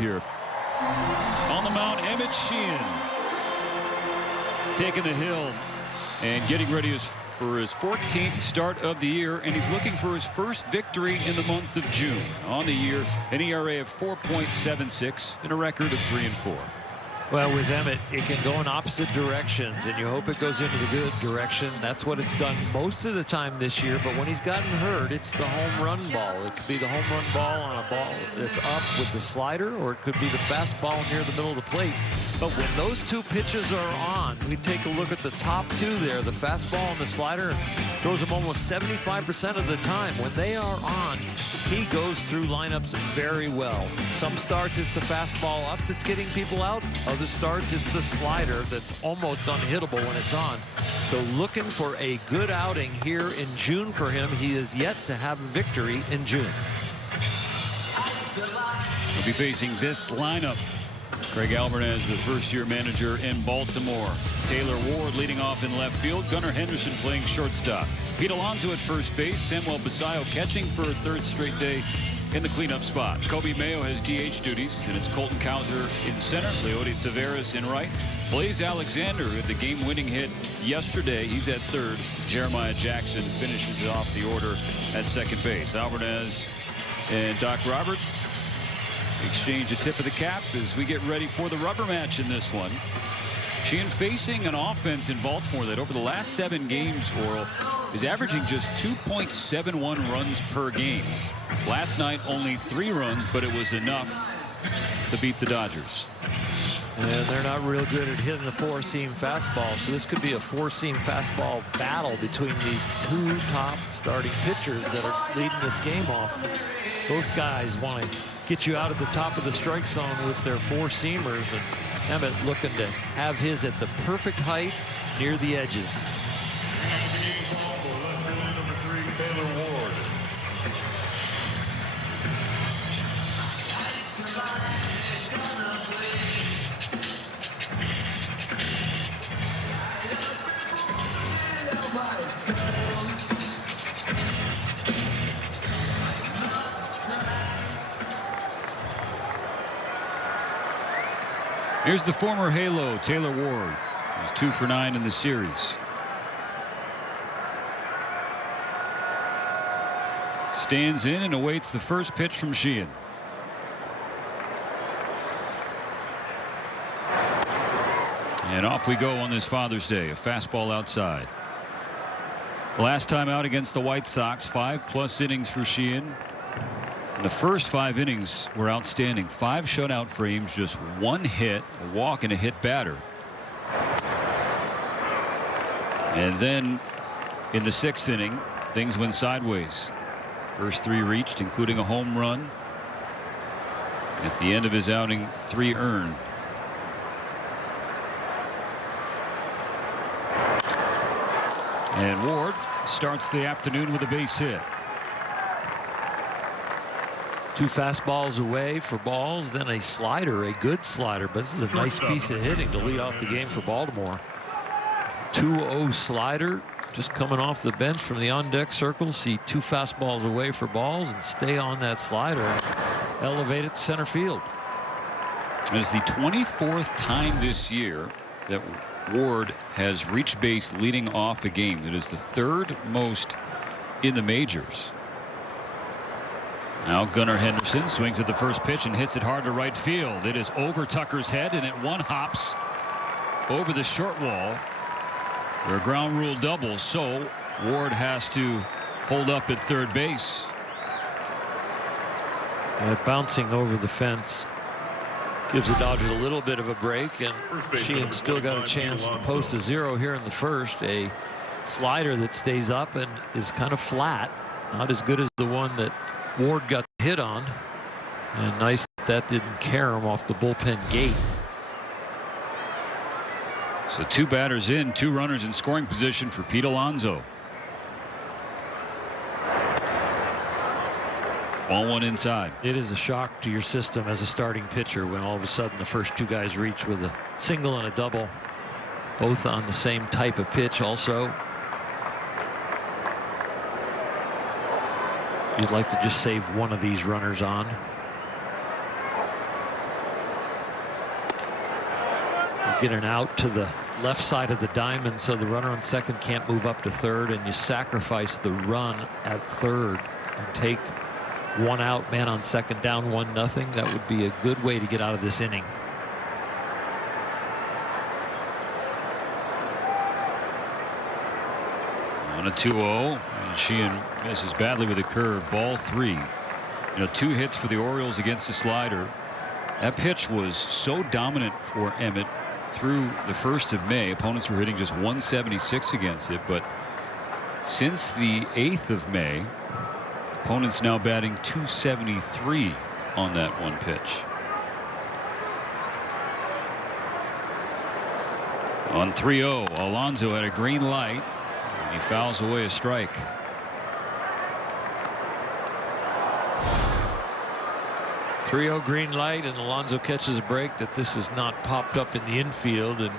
here. On the mound, Emmett Sheehan taking the hill and getting ready for his 14th start of the year, and he's looking for his first victory in the month of June. On the year, an ERA of 4.76 and a record of 3-4. Well, with Emmett, it can go in opposite directions, and you hope it goes into the good direction. That's what it's done most of the time this year, but when he's gotten hurt, it's the home run ball. It could be the home run ball on a ball that's up with the slider, or it could be the fastball near the middle of the plate. But when those two pitches are on, we take a look at the top two there, the fastball and the slider, throws them almost 75% of the time. When they are on, he goes through lineups very well. Some starts it's the fastball up that's getting people out. Other starts it's the slider that's almost unhittable when it's on. So looking for a good outing here in June for him. He is yet to have a victory in June. He'll be facing this lineup. Craig Alvarez, the first-year manager in Baltimore. Taylor Ward leading off in left field. Gunnar Henderson playing shortstop. Pete Alonso at first base. Samuel Basayo catching for a third straight day in the cleanup spot. Kobe Mayo has DH duties, and it's Colton Cowser in center. Leody Taveras in right. Blaze Alexander had the game-winning hit yesterday. He's at third. Jeremiah Jackson finishes off the order at second base. Alvarez and Doc Roberts exchange a tip of the cap as we get ready for the rubber match in this one. Sheehan facing an offense in Baltimore that over the last 7 games, Oral, is averaging just 2.71 runs per game. Last night only 3 runs, but it was enough to beat the Dodgers. And they're not real good at hitting the 4-seam fastball, so this could be a 4-seam fastball battle between these two top starting pitchers that are leading this game off. Both guys want to get you out at the top of the strike zone with their 4-seamers, and Emmett looking to have his at the perfect height near the edges. Here's the former Halo, Taylor Ward. He's 2 for 9 in the series. Stands in and awaits the first pitch from Sheehan. And off we go on this Father's Day. A fastball outside. Last time out against the White Sox, 5+ innings for Sheehan. The first 5 innings were outstanding. 5 shutout frames, just 1 hit, a walk, and a hit batter. And then in the 6th inning, things went sideways. First 3 reached, including a home run. At the end of his outing, 3 earned. And Ward starts the afternoon with a base hit. 2 fastballs away for balls, then a slider, a good slider, but this is a nice piece of hitting to lead off the game for Baltimore. 2-0 slider, just coming off the bench from the on-deck circle. See 2 fastballs away for balls and stay on that slider and elevate it to center field. It is the 24th time this year that Ward has reached base leading off a game. It is the 3rd most in the majors. Now Gunnar Henderson swings at the first pitch and hits it hard to right field. It is over Tucker's head, and it one-hops over the short wall. They're a ground rule double, so Ward has to hold up at third base. Bouncing over the fence gives the Dodgers a little bit of a break, and Sheehan still got a chance to post a 0 here in the first. A slider that stays up and is kind of flat, not as good as the one that Ward got hit on, and nice that didn't carry him off the bullpen gate. So 2 batters in, 2 runners in scoring position for Pete Alonso. Ball 1 inside. It is a shock to your system as a starting pitcher when all of a sudden the first 2 guys reach with a single and a double, both on the same type of pitch. Also, you'd like to just save one of these runners on. get an out to the left side of the diamond so the runner on second can't move up to third, and you sacrifice the run at third and take one out, man on second, down 1-0. That would be a good way to get out of this inning. On a 2-0, and Sheehan misses badly with a curve. Ball 3. 2 hits for the Orioles against the slider. That pitch was so dominant for Emmett through the 1st of May. Opponents were hitting just 176 against it, but since the 8th of May, opponents now batting 273 on that one pitch. On 3-0, Alonso had a green light, and he fouls away a strike. .30 green light, and Alonso catches a break that this is not popped up in the infield and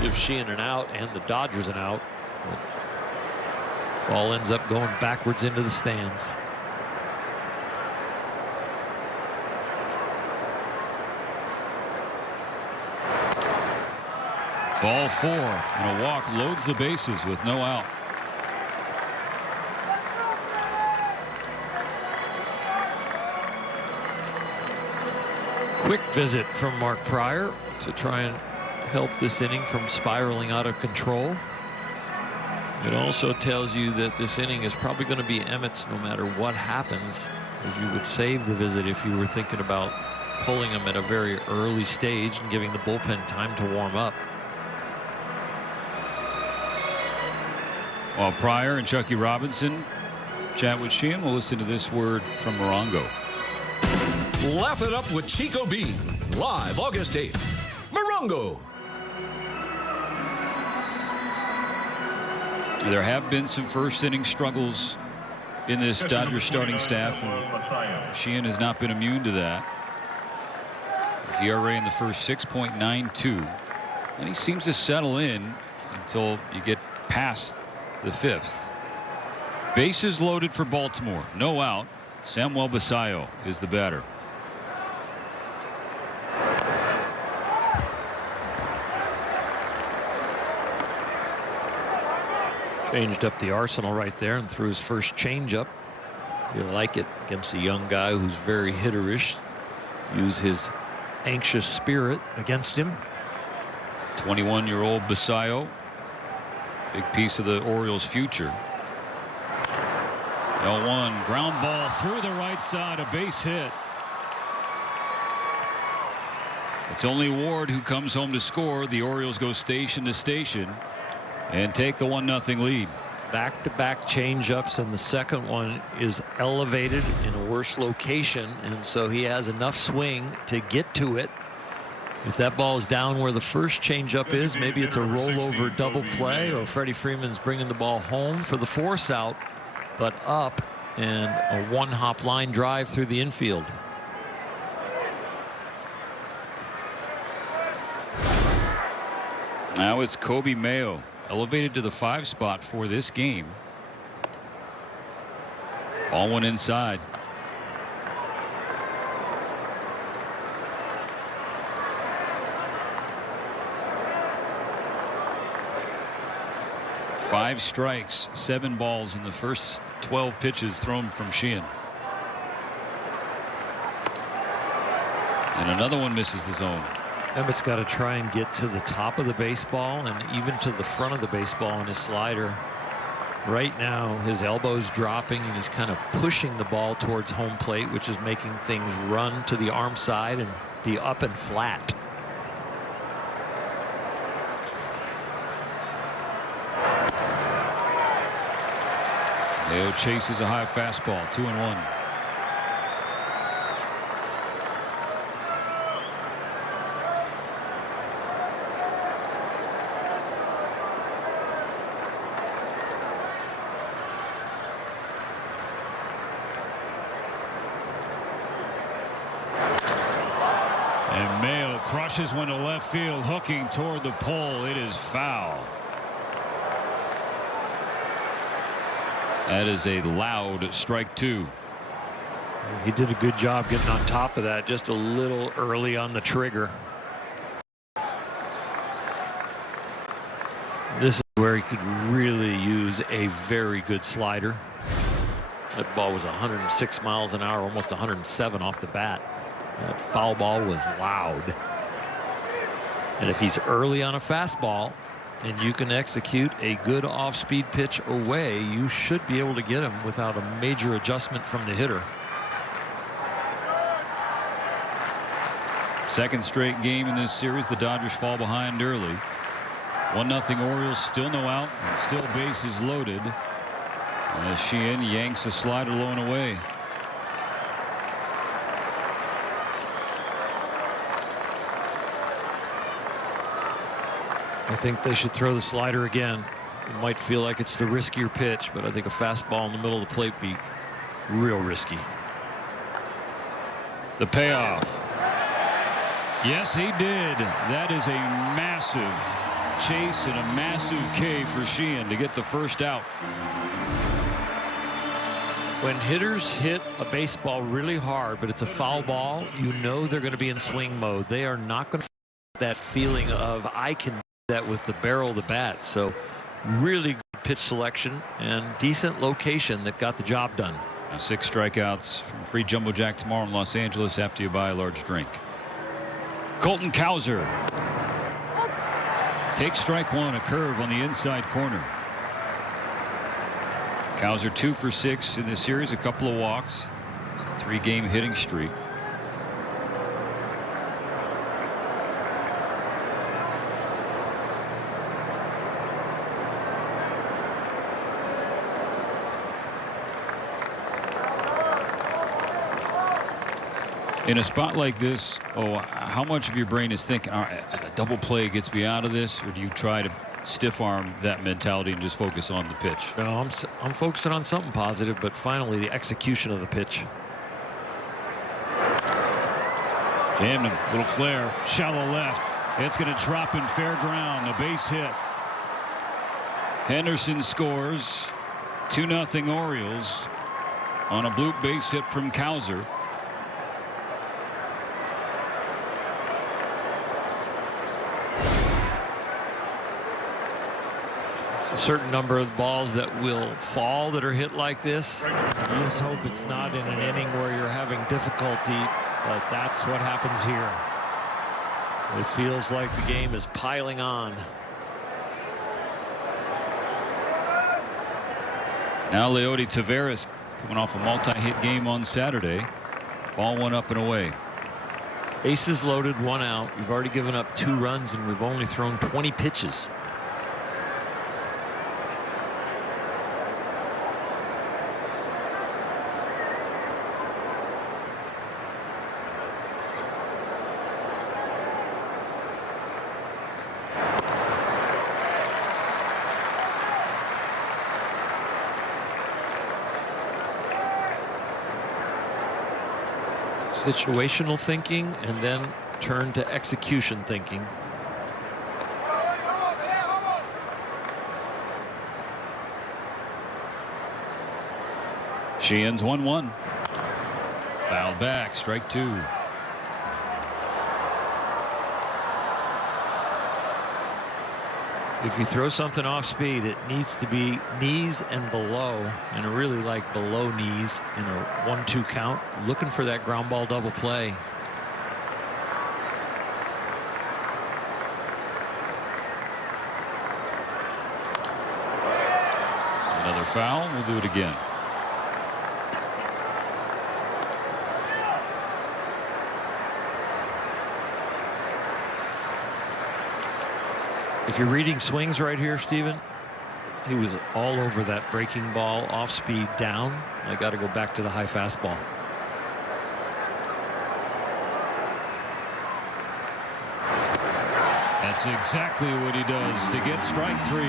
gives Sheehan an out and the Dodgers an out. Ball ends up going backwards into the stands. Ball 4, and a walk loads the bases with no out. Quick visit from Mark Pryor to try and help this inning from spiraling out of control. It also tells you that this inning is probably going to be Emmett's no matter what happens, as you would save the visit if you were thinking about pulling him at a very early stage and giving the bullpen time to warm up. While Pryor and Chucky Robinson chat with Sheehan, we'll listen to this word from Morongo. Laugh it up with Chico Bean, live August 8th. Morongo. There have been some first inning struggles in this Dodgers starting staff, and Sheehan has not been immune to that. His ERA in the first 6.92, and he seems to settle in until you get past the 5th. Bases loaded for Baltimore, no out. Samuel Basallo is the batter. Changed up the arsenal right there and threw his first changeup. You like it against a young guy who's very hitterish. Use his anxious spirit against him. 21-year-old Basallo, big piece of the Orioles' future. 0-1, ground ball through the right side, a base hit. It's only Ward who comes home to score. The Orioles go station to station and take the 1-0 lead. Back-to-back changeups, and the second one is elevated in a worse location, and so he has enough swing to get to it. If that ball is down where the first changeup is, maybe it's a rollover double play, or Freddie Freeman's bringing the ball home for the force out, but up, and a one-hop line drive through the infield. Now it's Kobe Mayo, elevated to the 5 spot for this game. Ball one inside. Five strikes, 7 balls in the first 12 pitches thrown from Sheehan. And another one misses the zone. Emmett's got to try and get to the top of the baseball and even to the front of the baseball in his slider. Right now his elbow's dropping and he's kind of pushing the ball towards home plate, which is making things run to the arm side and be up and flat. Mayo chases a high fastball, 2-1. And Mayo crushes one to left field, hooking toward the pole. It is foul. That is a loud strike 2. He did a good job getting on top of that, just a little early on the trigger. where he could really use a very good slider. That ball was 106 miles an hour, almost 107 off the bat. That foul ball was loud. And if he's early on a fastball and you can execute a good off-speed pitch away, you should be able to get him without a major adjustment from the hitter. Second straight game in this series, the Dodgers fall behind early. 1-0 Orioles, still no out, and still bases loaded as Sheehan yanks a slider low and away. I think they should throw the slider again. It might feel like it's the riskier pitch, but I think a fastball in the middle of the plate be real risky. The payoff. Yes, he did. That is a massive chase and a massive K for Sheehan to get the first out. When hitters hit a baseball really hard, but it's a foul ball, you know they're going to be in swing mode. They are not going to have that feeling of I can do that with the barrel of the bat. So really good pitch selection and decent location that got the job done. Now 6 strikeouts from Free Jumbo Jack tomorrow in Los Angeles after you buy a large drink. Colton Cowser takes strike one, a curve on the inside corner. Cowser 2 for 6 in this series, a couple of walks, 3-game hitting streak. In a spot like this, how much of your brain is thinking, all right, a double play gets me out of this, or do you try to stiff arm that mentality and just focus on the pitch? No, I'm focusing on something positive, but finally the execution of the pitch. Jammed him, little flare, shallow left. It's going to drop in fair ground, a base hit. Henderson scores. 2-0 Orioles on a bloop base hit from Cowser. A certain number of balls that will fall that are hit like this. You just hope it's not in an inning where you're having difficulty, but that's what happens here. It feels like the game is piling on. Now Leody Taveras coming off a multi-hit game on Saturday. Ball one up and away. Bases loaded, 1 out. We've already given up 2 runs and we've only thrown 20 pitches. Situational thinking and then turn to execution thinking. Sheehan's 1-1. Foul back, strike 2. If you throw something off speed, it needs to be knees and below, and I really like below knees in a 1-2 count, looking for that ground ball double play. Another foul. We'll do it again. If you're reading swings right here, Steven, he was all over that breaking ball off speed down. I got to go back to the high fastball. That's exactly what he does to get strike 3.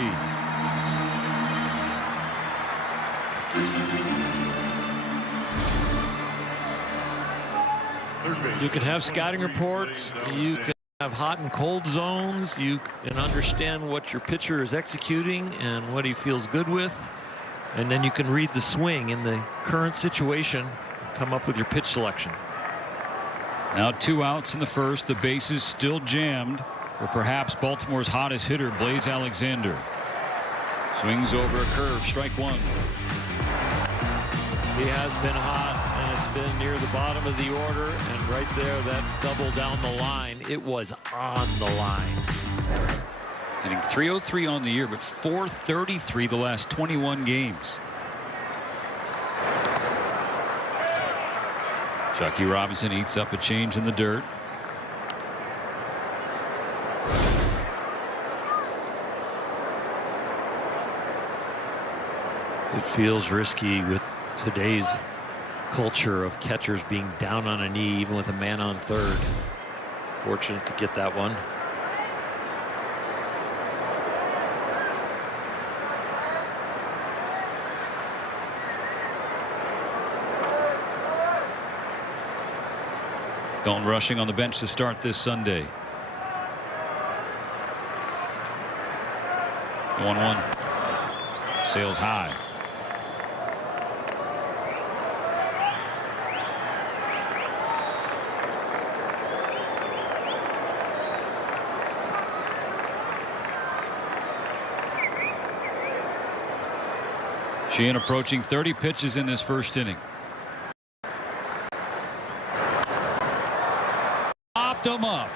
You can have scouting reports. You can have hot and cold zones. You can understand what your pitcher is executing and what he feels good with, and then you can read the swing in the current situation, come up with your pitch selection. Now 2 outs in the first. The bases still jammed for perhaps Baltimore's hottest hitter, Blaze Alexander. Swings over a curve, strike one. He has been hot, and it's been near the bottom of the order, and right there, that double down the line, it was on the line. Hitting .303 on the year, but .433 the last 21 games. Chucky Robinson eats up a change in the dirt. It feels risky with today's culture of catchers being down on a knee, even with a man on third. Fortunate to get that one. Dalton Rushing on the bench to start this Sunday. 1-1. Sails high. Sheehan approaching 30 pitches in this first inning. Popped them up.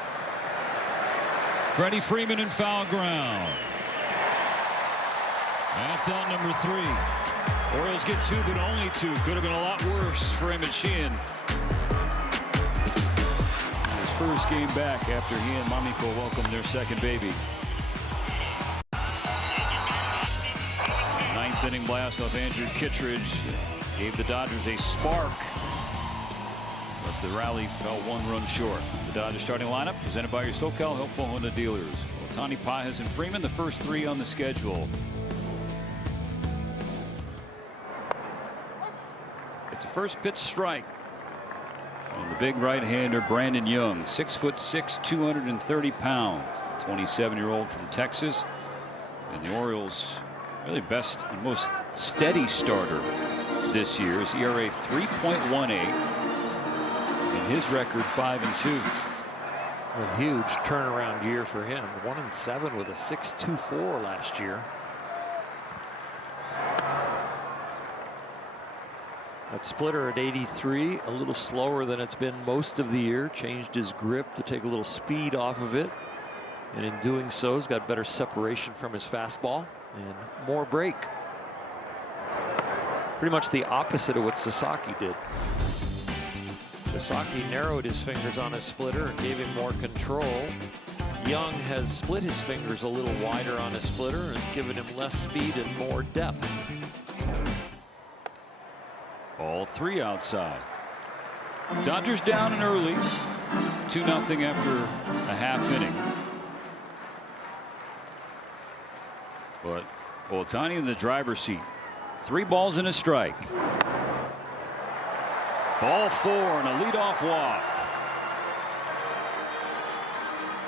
Freddie Freeman in foul ground. That's out number 3. Orioles get 2, but only 2. Could have been a lot worse for Emmett Sheehan. His first game back after he and Mamiko welcomed their second baby. Ninth inning blast off Andrew Kittredge gave the Dodgers a spark, but the rally fell 1 run short. The Dodgers starting lineup presented by your SoCal Helpful Honda dealers. Ohtani, Pages, and Freeman, the first 3 on the schedule. It's a first pitch strike from the big right-hander Brandon Young, 6'6", 230 pounds, 27-year-old from Texas, and the Orioles' really best and most steady starter this year. His ERA 3.18 and his record 5-2. A huge turnaround year for him. 1-7 with a 6.24 last year. That splitter at 83, a little slower than it's been most of the year. Changed his grip to take a little speed off of it, and in doing so has got better separation from his fastball and more break. Pretty much the opposite of what Sasaki did. Sasaki narrowed his fingers on his splitter and gave him more control. Young has split his fingers a little wider on his splitter and has given him less speed and more depth. Ball 3 outside. Dodgers down and early, 2-0 after a half inning. But Ohtani in the driver's seat. 3 balls and a strike. Ball 4 and a leadoff walk.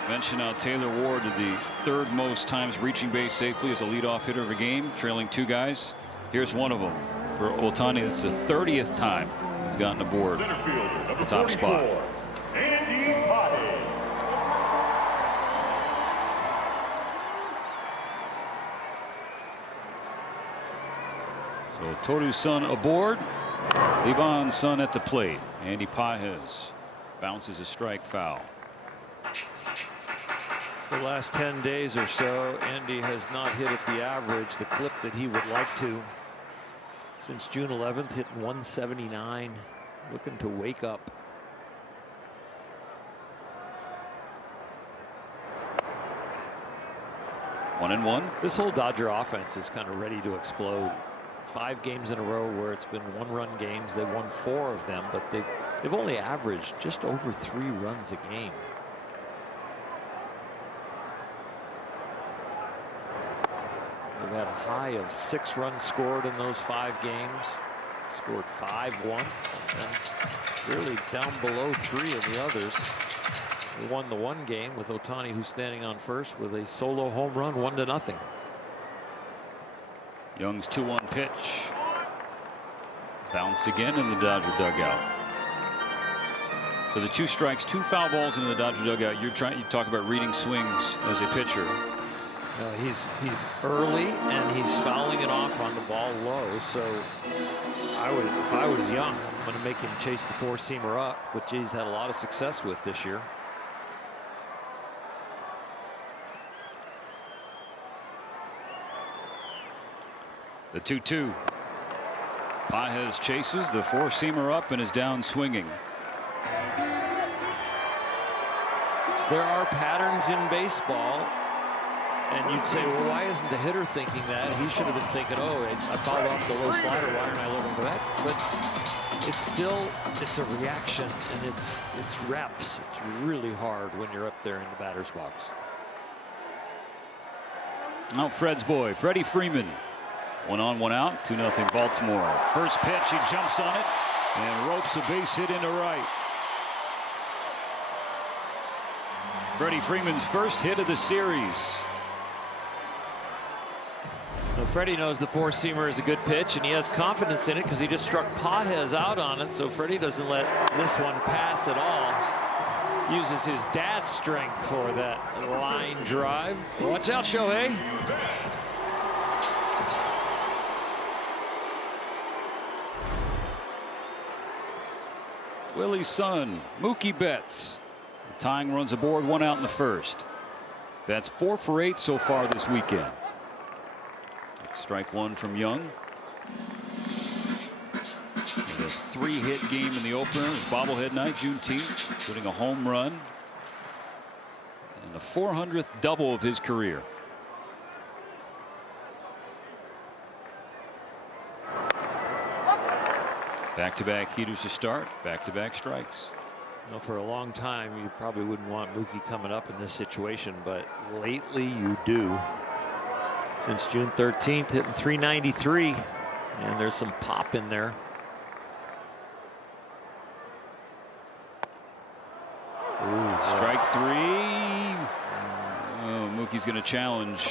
Mention how Taylor Ward did the 3rd most times reaching base safely as a leadoff hitter of a game, trailing 2 guys. Here's one of them for Ohtani. It's the 30th time he's gotten aboard the top spot. So Toru's son aboard. Liban's son at the plate. Andy Pages bounces a strike foul. The last 10 days or so, Andy has not hit at the average, the clip that he would like to. Since June 11th, hitting 179, looking to wake up. One and one. This whole Dodger offense is kind of ready to explode. 5 games in a row where it's been 1-run games. They won 4 of them, but they've only averaged just over 3 runs a game. They've had a high of 6 runs scored in those 5 games. Scored 5 once, and then really down below 3 in the others. They won the 1 game with Ohtani, who's standing on first, with a solo home run, 1-0. Young's 2-1 pitch. Bounced again in the Dodger dugout. So the 2 strikes, 2 foul balls in the Dodger dugout. You talk about reading swings as a pitcher. He's early and he's fouling it off on the ball low. So if I was young, I'm going to make him chase the four-seamer up, which he's had a lot of success with this year. The 2-2. Pages chases the four-seamer up and is down swinging. There are patterns in baseball, and you'd say, well, why isn't the hitter thinking that? He should have been thinking, oh, I fouled off the low slider. Why aren't I looking for that? But it's a reaction, and it's reps. It's really hard when you're up there in the batter's box. Now Fred's boy, Freddie Freeman. 1 on, 1 out, 2-0 Baltimore. First pitch, he jumps on it and ropes a base hit into right. Freddie Freeman's first hit of the series. Well, Freddie knows the four-seamer is a good pitch, and he has confidence in it because he just struck Pages out on it. So Freddie doesn't let this one pass at all. Uses his dad's strength for that line drive. Watch out, Shohei. Willie's son, Mookie Betts. The tying runs aboard, 1 out in the first. Betts 4 for 8 so far this weekend. Strike 1 from Young. The 3-hit game in the opener. It was bobblehead night, Juneteenth, including a home run and the 400th double of his career. Back-to-back heaters to start, back-to-back strikes. You know, for a long time, you probably wouldn't want Mookie coming up in this situation, but lately you do. Since June 13th, hitting .393, and there's some pop in there. Ooh, strike 3. Oh, Mookie's going to challenge.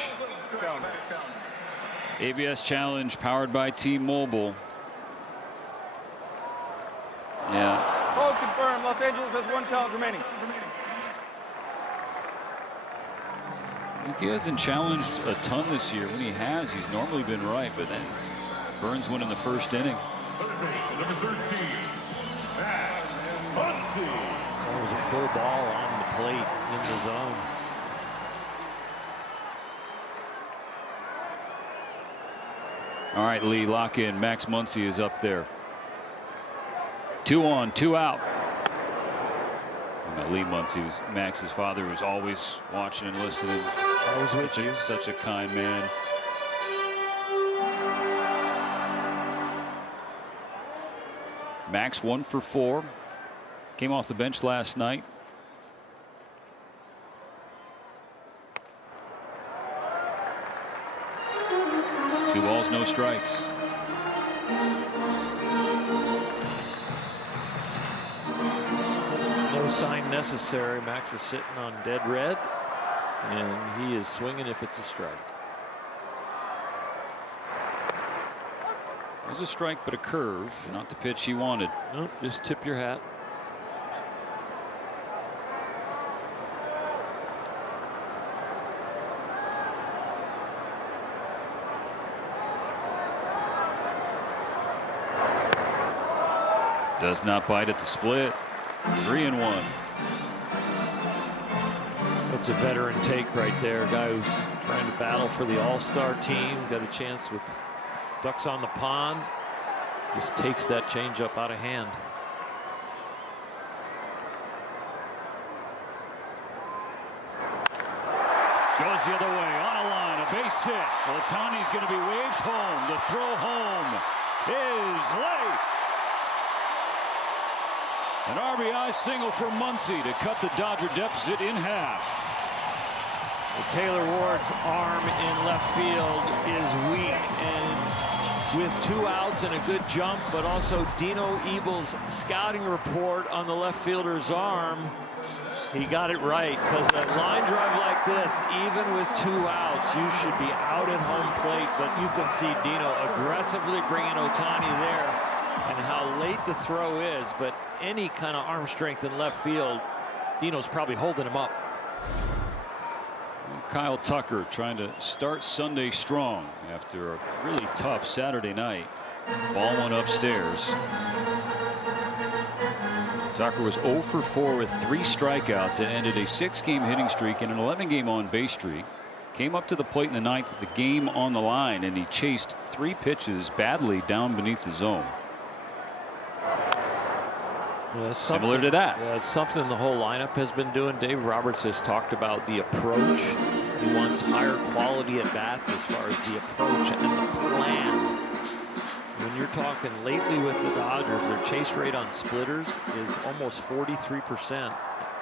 ABS challenge powered by T-Mobile. Yeah. Code confirmed. Los Angeles has 1 challenge remaining. He hasn't challenged a ton this year. When he has, he's normally been right, but then Burns won in the first inning. That was a full ball on the plate in the zone. All right, Lee, lock in. Max Muncy is up there. 2 on, 2 out. Lee Muncy was Max's father, was always watching and listening. Always with you. Such a kind man. Max 1 for 4. Came off the bench last night. Two balls, no strikes. No sign necessary. Max is sitting on dead red, and he is swinging if it's a strike. It was a strike, but a curve, not the pitch he wanted. Nope, just tip your hat. Does not bite at the split. 3-1. That's a veteran take right there. A guy who's trying to battle for the all-star team. Got a chance with ducks on the pond. Just takes that changeup out of hand. Goes the other way on a line, a base hit. Ohtani's going to be waved home. The throw home is late. An RBI single for Muncy to cut the Dodger deficit in half. Taylor Ward's arm in left field is weak, and with 2 outs and a good jump, but also Dino Ebel's scouting report on the left fielder's arm, he got it right, because a line drive like this, even with 2 outs, you should be out at home plate. But you can see Dino aggressively bringing Ohtani there, and how late the throw is. But any kind of arm strength in left field, Dino's probably holding him up. Kyle Tucker trying to start Sunday strong after a really tough Saturday night. Ball went upstairs. Tucker was 0 for 4 with 3 strikeouts and ended a 6-game hitting streak and an 11-game on-base streak. Came up to the plate in the ninth with the game on the line, and he chased 3 pitches badly down beneath the zone. Well, similar to that. Yeah, it's something the whole lineup has been doing. Dave Roberts has talked about the approach. He wants higher quality at bats as far as the approach and the plan. When you're talking lately with the Dodgers, their chase rate on splitters is almost 43%.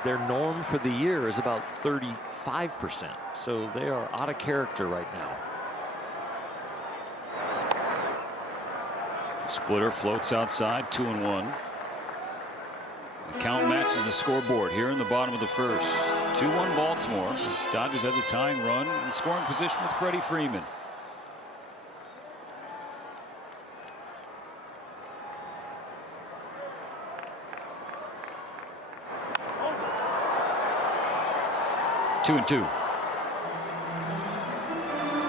Their norm for the year is about 35%. So they are out of character right now. Splitter floats outside, 2-1. The count matches the scoreboard here in the bottom of the first. 2-1 Baltimore. Dodgers had the tying run in scoring position with Freddie Freeman. Two and two.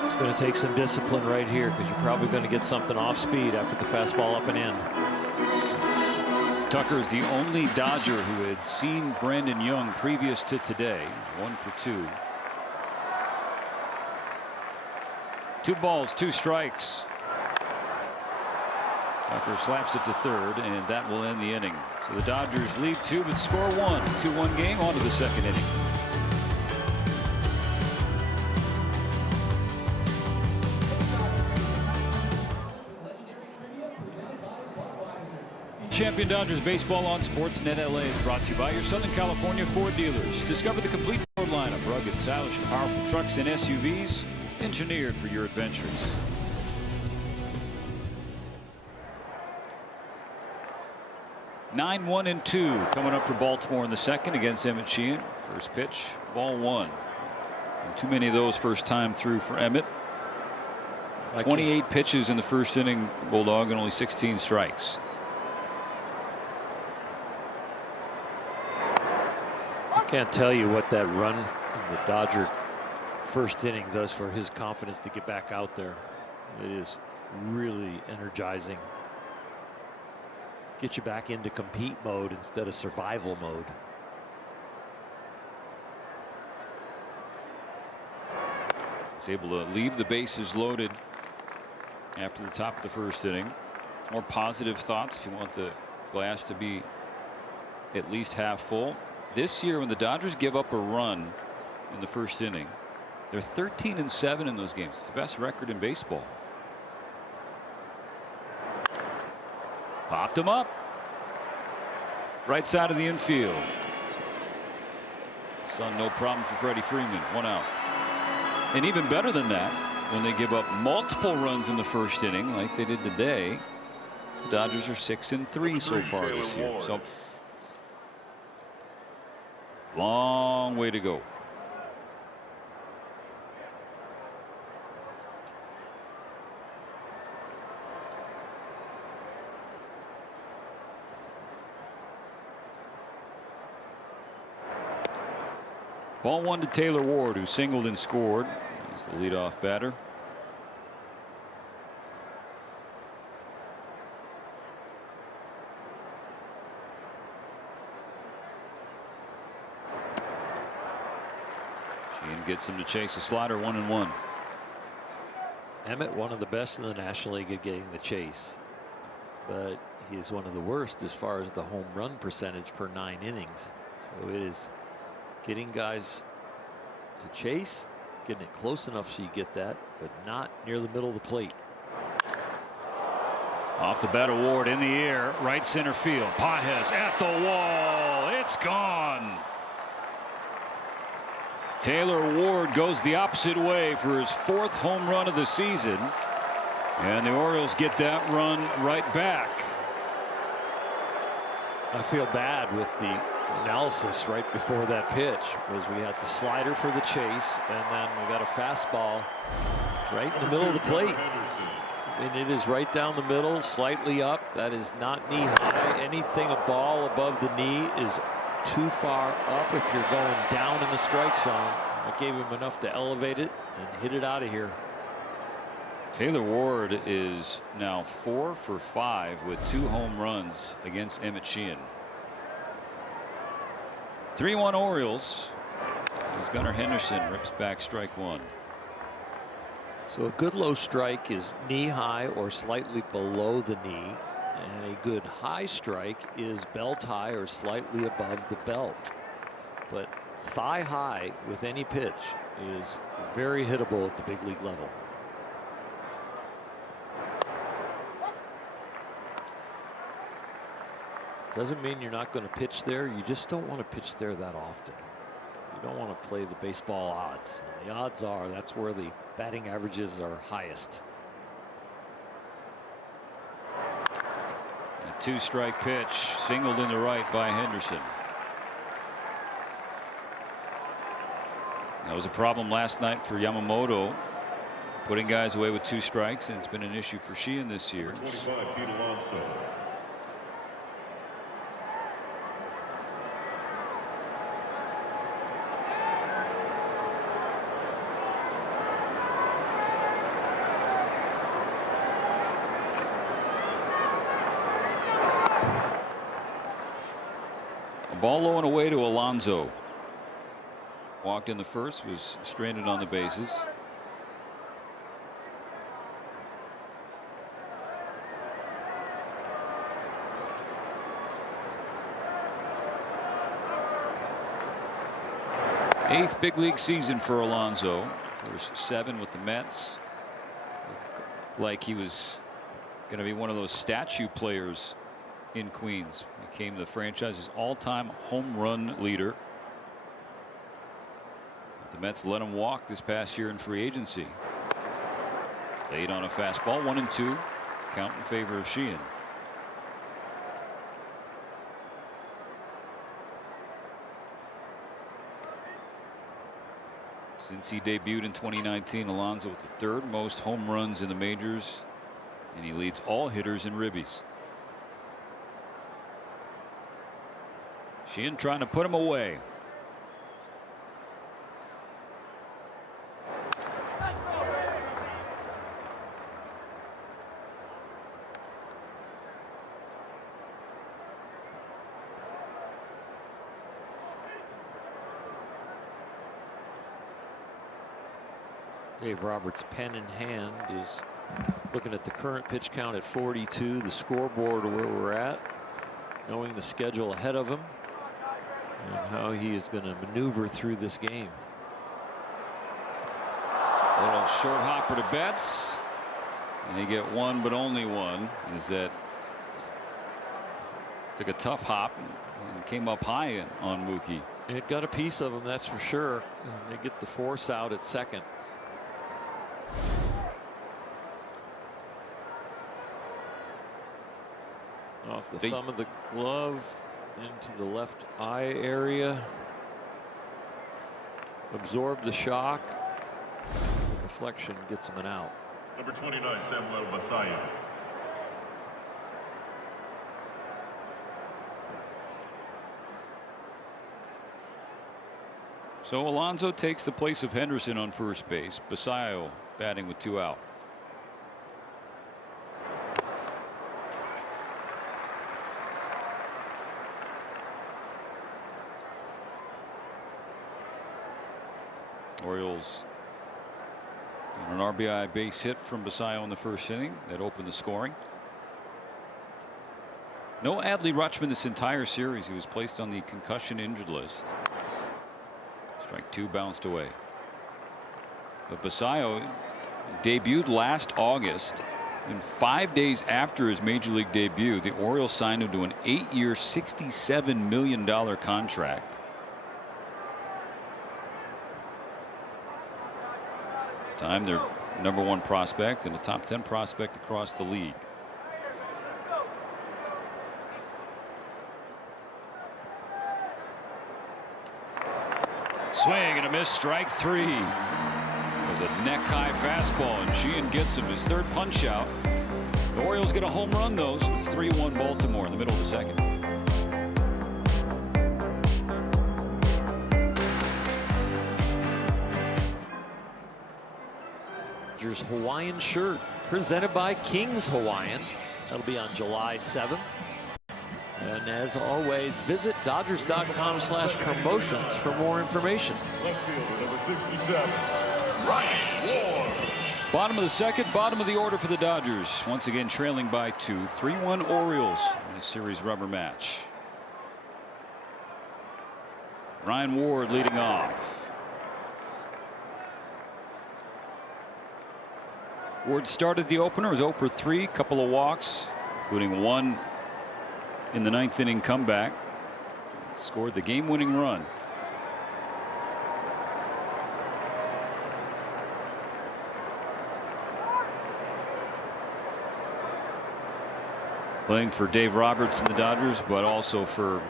It's going to take some discipline right here because you're probably going to get something off speed after the fastball up and in. Tucker is the only Dodger who had seen Brandon Young previous to today. 1 for 2. 2 balls, 2 strikes. Tucker slaps it to third, and that will end the inning. So the Dodgers lead 2 but score 1. 2-1 game on to the second inning. Champion Dodgers baseball on Sportsnet LA is brought to you by your Southern California Ford dealers. Discover the complete Ford lineup, rugged, stylish, and powerful trucks and SUVs engineered for your adventures. Nine, 1-2 coming up for Baltimore in the second against Emmett Sheehan. First pitch, ball 1. And too many of those first time through for Emmett. 28 pitches in the first inning, Bulldog, and only 16 strikes. Can't tell you what that run in the Dodger first inning does for his confidence to get back out there. It is really energizing. Get you back into compete mode instead of survival mode. He's able to leave the bases loaded after the top of the first inning. More positive thoughts if you want the glass to be at least half full. This year, when the Dodgers give up a run in the first inning, they're 13-7 in those games. It's the best record in baseball. Popped him up. Right side of the infield. Son, no problem for Freddie Freeman. 1 out. And even better than that, when they give up multiple runs in the first inning, like they did today, the Dodgers are 6-3 so far this year. So long way to go. Ball 1 to Taylor Ward, who singled and scored. He's the leadoff batter. Sheehan gets him to chase a slider, 1-1. Emmett, one of the best in the National League at getting the chase, but he is one of the worst as far as the home run percentage per 9 innings. So it is getting guys to chase, getting it close enough so you get that, but not near the middle of the plate. Off the bat of Ward in the air, right center field. Pages at the wall. It's gone. Taylor Ward goes the opposite way for his 4th home run of the season. And the Orioles get that run right back. I feel bad with the analysis right before that pitch, because we had the slider for the chase, and then we got a fastball right in the middle of the plate. And it is right down the middle, slightly up. That is not knee high. Anything a ball above the knee is too far up if you're going down in the strike zone. That gave him enough to elevate it and hit it out of here. Taylor Ward is now 4 for 5 with 2 home runs against Emmett Sheehan. 3-1 Orioles as Gunnar Henderson rips back strike 1. So a good low strike is knee high or slightly below the knee, and a good high strike is belt high or slightly above the belt. But thigh high with any pitch is very hittable at the big league level. Doesn't mean you're not going to pitch there. You just don't want to pitch there that often. You don't want to play the baseball odds. And the odds are that's where the batting averages are highest. A 2-strike pitch singled into right by Henderson. That was a problem last night for Yamamoto, putting guys away with 2 strikes, and it's been an issue for Sheehan this year. 25 feet Alonso. Ball low and away to Alonso. Walked in the first, was stranded on the bases. Eighth big league season for Alonso. First 7 with the Mets. Like he was going to be one of those statue players in Queens. Became the franchise's all-time home run leader. But the Mets let him walk this past year in free agency. Laid on a fastball, 1-2. Count in favor of Sheehan. Since he debuted in 2019, Alonso with the 3rd most home runs in the majors, and he leads all hitters in ribbies. Sheehan trying to put him away. Dave Roberts, pen in hand, is looking at the current pitch count at 42, the scoreboard where we're at, knowing the schedule ahead of him, and how he is going to maneuver through this game. A little short hopper to Betts, and he get one, but only one. Is that took a tough hop and came up high on Mookie. It got a piece of him, that's for sure. And they get the force out at second. Off the thumb of the glove into the left eye area. Absorbed the shock. The reflection gets him an out. Number 29, Samuel Basayo. So Alonso takes the place of Henderson on first base. Basayo batting with 2 out. Orioles an RBI base hit from Basayo in the first inning that opened the scoring. No Adley Rutschman this entire series. He was placed on the concussion injured list. Strike 2 bounced away. But Basayo debuted last August, and 5 days after his major league debut, the Orioles signed him to an 8-year $67 million contract. At the time, their #1 prospect and a top 10 prospect across the league. Swing and a miss, strike 3. It was a neck high fastball, and Sheehan gets him his 3rd punch out. The Orioles get a home run though, so it's 3-1 Baltimore in the middle of the second. Dodgers Hawaiian shirt presented by King's Hawaiian. That'll be on July 7th. And as always, visit Dodgers.com/promotions for more information. Left fielder, number 67, Ryan Ward. Bottom of the second, bottom of the order for the Dodgers. Once again trailing by 2. 3-1 Orioles in the series rubber match. Ryan Ward leading off. Ward started the opener, was 0 for 3, couple of walks, including one in the 9th inning comeback. Scored the game-winning run. Playing for Dave Roberts and the Dodgers, but also for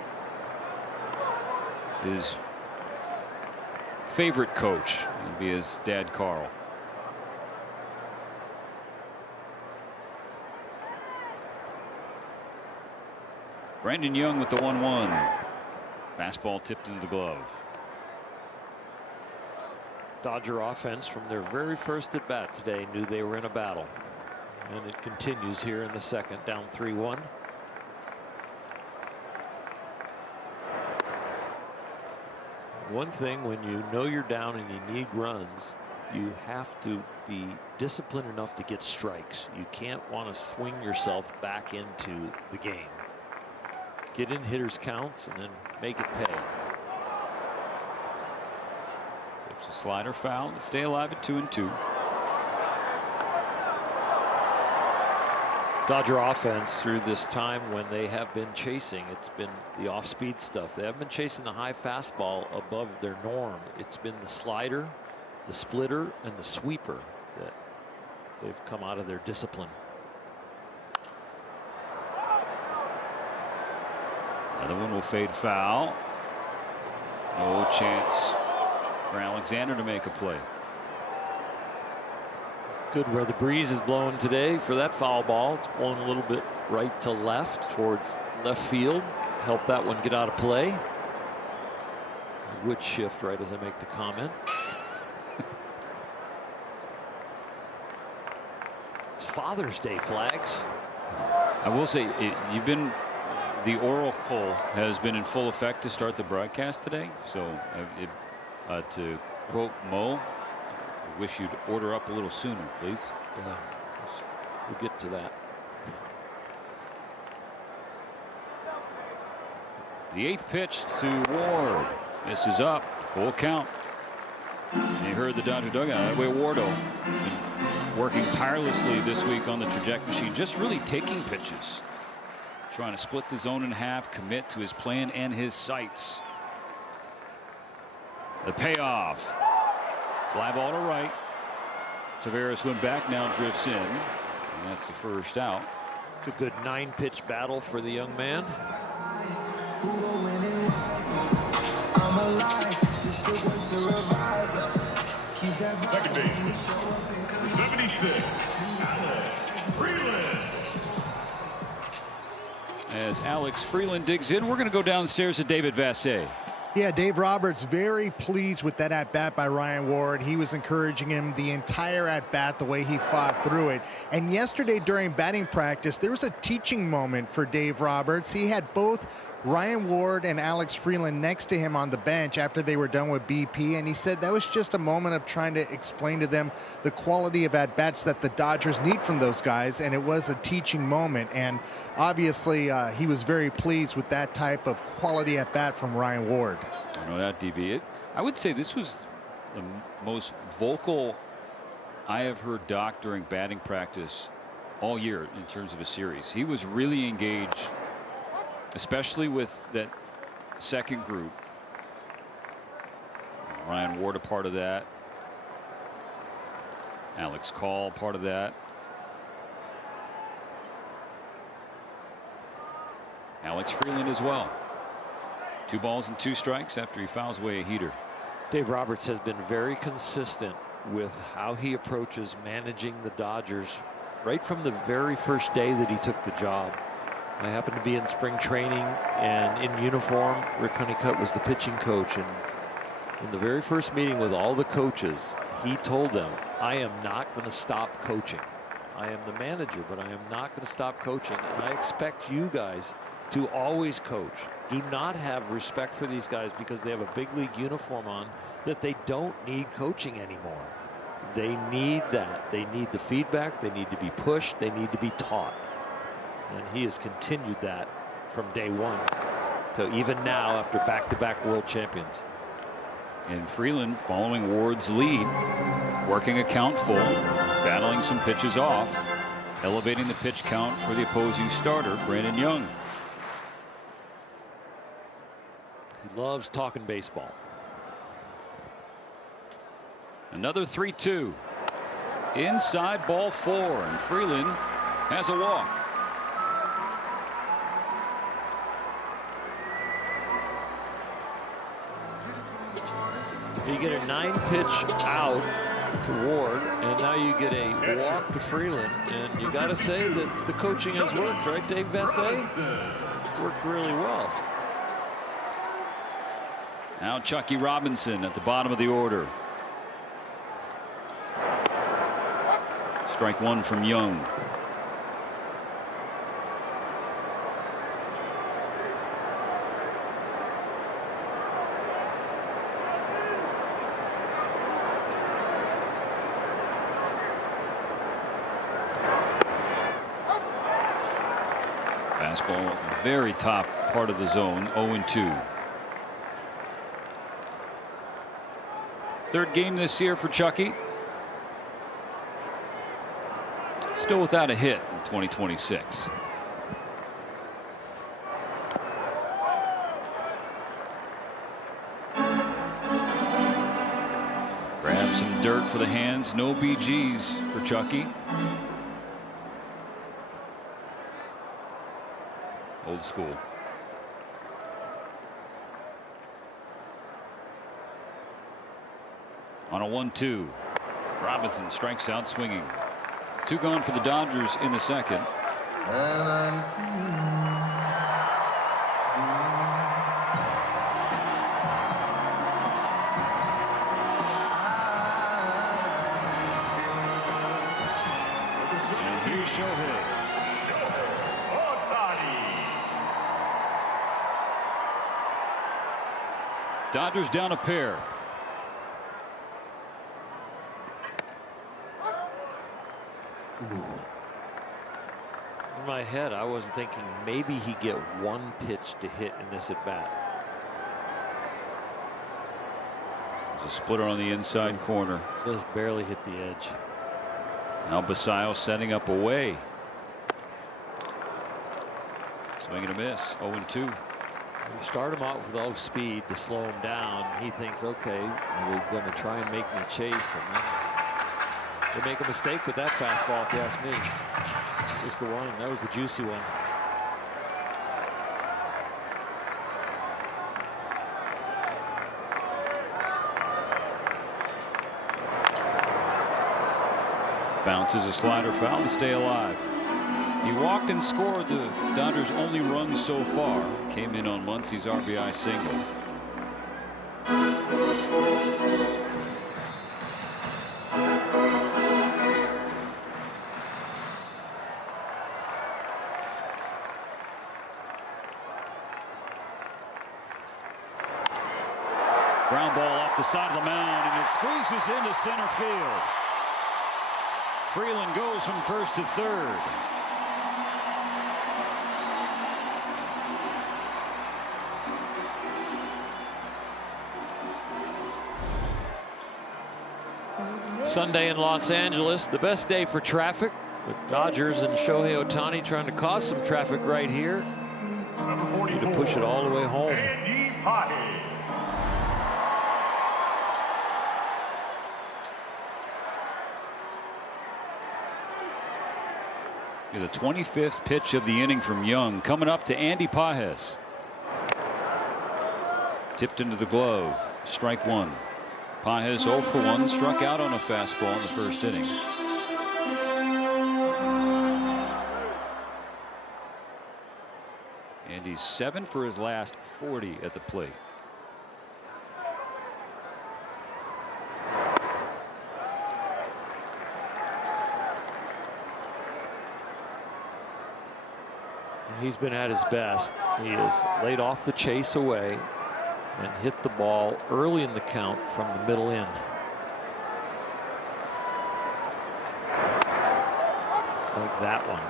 his favorite coach. It'd be his dad, Carl. Brandon Young with the 1-1. Fastball tipped into the glove. Dodger offense from their very first at bat today knew they were in a battle. And it continues here in the second, down 3-1. One thing, when you know you're down and you need runs, you have to be disciplined enough to get strikes. You can't want to swing yourself back into the game. Get in hitters' counts and then make it pay. Flips a slider foul to stay alive at 2-2. Dodger offense through this time when they have been chasing, it's been the off-speed stuff. They haven't been chasing the high fastball above their norm. It's been the slider, the splitter, and the sweeper that they've come out of their discipline. Another one will fade foul. No chance for Alexander to make a play. Good where the breeze is blowing today for that foul ball. It's blowing a little bit right to left towards left field. Help that one get out of play. I would shift right as I make the comment. It's Father's Day flags. I will say the oracle has been in full effect to start the broadcast today. So to quote Mo, I wish you'd order up a little sooner, please. Yeah, we'll get to that. The 8th pitch to Ward. Misses up. Full count. And you heard the Dodger dugout. That way Wardo been working tirelessly this week on the trajectory machine. Just really taking pitches. Trying to split the zone in half. Commit to his plan and his sights. The payoff. Fly ball to right. Taveras went back, now drifts in. And that's the first out. It's a good 9-pitch battle for the young man. Second baseman, 76, Alex Freeland. As Alex Freeland digs in, we're going to go downstairs to David Vassay. Yeah, Dave Roberts very pleased with that at-bat by Ryan Ward. He was encouraging him the entire at-bat, the way he fought through it. And yesterday during batting practice, there was a teaching moment for Dave Roberts. He had both Ryan Ward and Alex Freeland next to him on the bench after they were done with BP, and he said that was just a moment of trying to explain to them the quality of at-bats that the Dodgers need from those guys, and it was a teaching moment. And obviously he was very pleased with that type of quality at-bat from Ryan Ward. I know that, DB. I would say this was the most vocal I have heard Doc during batting practice all year in terms of a series. He was really engaged, especially with that second group. Ryan Ward a part of that. Alex Call part of that. Alex Freeland as well. 2 balls and 2 strikes after he fouls away a heater. Dave Roberts has been very consistent with how he approaches managing the Dodgers right from the very first day that he took the job. I happened to be in spring training and in uniform. Rick Honeycutt was the pitching coach, and in the very first meeting with all the coaches, he told them, I am not going to stop coaching. I am the manager, but I am not going to stop coaching. And I expect you guys to always coach. Do not have respect for these guys because they have a big league uniform on that they don't need coaching anymore. They need that. They need the feedback. They need to be pushed. They need to be taught. And he has continued that from day one to even now after back-to-back world champions. And Freeland following Ward's lead, working a count full, battling some pitches off, elevating the pitch count for the opposing starter, Brandon Young. He loves talking baseball. Another 3-2. Inside, ball 4, and Freeland has a walk. You get a 9-pitch out to Ward, and now you get a walk to Freeland. And you got to say that the coaching has worked, right, Dave Vassay? It's worked really well. Now Chucky Robinson at the bottom of the order. Strike 1 from Young. Fastball at the very top part of the zone, 0-2. Third game this year for Chucky. Still without a hit in 2026. Grab some dirt for the hands. No BGs for Chucky. Old school. On a 1-2. Robinson strikes out swinging. 2 gone for the Dodgers in the second. And here's Shohei. Dodgers down a pair. In my head, I was thinking maybe he'd get 1 pitch to hit in this at bat. There's a splitter on the inside corner. Just barely hit the edge. Now Basayo setting up away. Swing and a miss. 0-2. You start him out with low speed to slow him down. He thinks, okay, they're going to try and make me chase. And then they make a mistake with that fastball, if you ask me. Just the one. That was the juicy one. Bounces a slider foul to stay alive. He walked and scored the Dodgers' only run so far. Came in on Muncy's RBI single. Ground ball off the side of the mound, and it squeezes into center field. Freeland goes from first to third. Sunday in Los Angeles, the best day for traffic, with Dodgers and Shohei Ohtani trying to cause some traffic right here. Need to push it all the way home. The 25th pitch of the inning from Young coming up to Andy Pages. Tipped into the glove. Strike 1. Pages 0 for 1, struck out on a fastball in the first inning. And he's 7 for his last 40 at the plate. he's been at his best. He has laid off the chase away and hit the ball early in the count from the middle in. Like that one.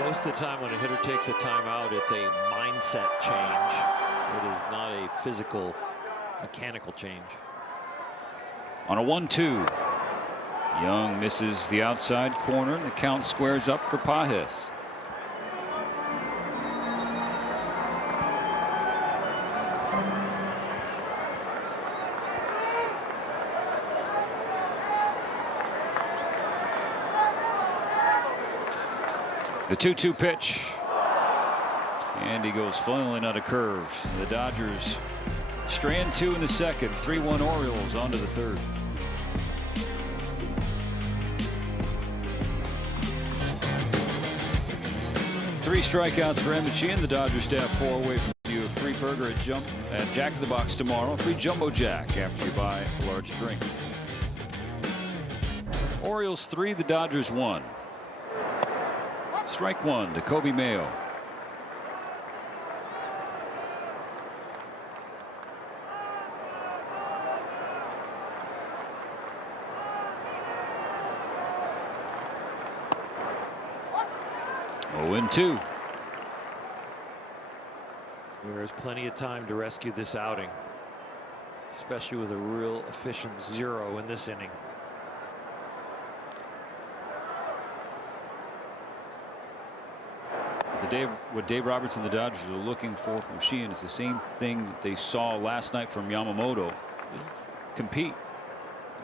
Most of the time when a hitter takes a timeout, it's a mindset change. It is not a physical, mechanical change. On a 1-2. Young misses the outside corner. The count squares up for Pajes. The 2-2 pitch. And he goes flailing out of curves. The Dodgers strand 2 in the second. 3-1 Orioles on to the third. Three strikeouts for Emmett Sheehan. The Dodgers staff 4 away from you. A free burger at Jack in the Box tomorrow. Free Jumbo Jack after you buy a large drink. Orioles 3, the Dodgers 1. Strike 1 to Kobe Mayo. Oh, and 2. There's plenty of time to rescue this outing, especially with a real efficient 0 in this inning. What Dave Roberts and the Dodgers are looking for from Sheehan is the same thing that they saw last night from Yamamoto. Compete.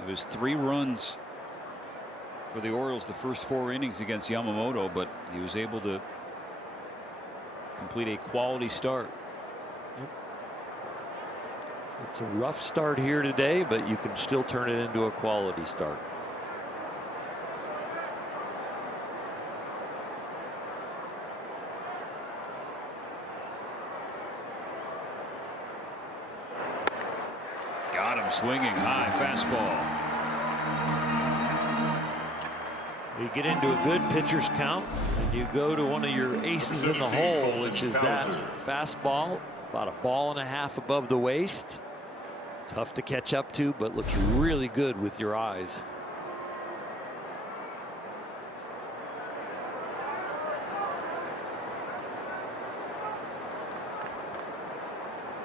It was 3 runs for the Orioles the first 4 innings against Yamamoto, but he was able to complete a quality start. Yep. It's a rough start here today, but you can still turn it into a quality start. Got him swinging high fastball. You get into a good pitcher's count and you go to one of your aces in the hole, which is that fastball, about 1.5 balls above the waist. Tough to catch up to, but looks really good with your eyes.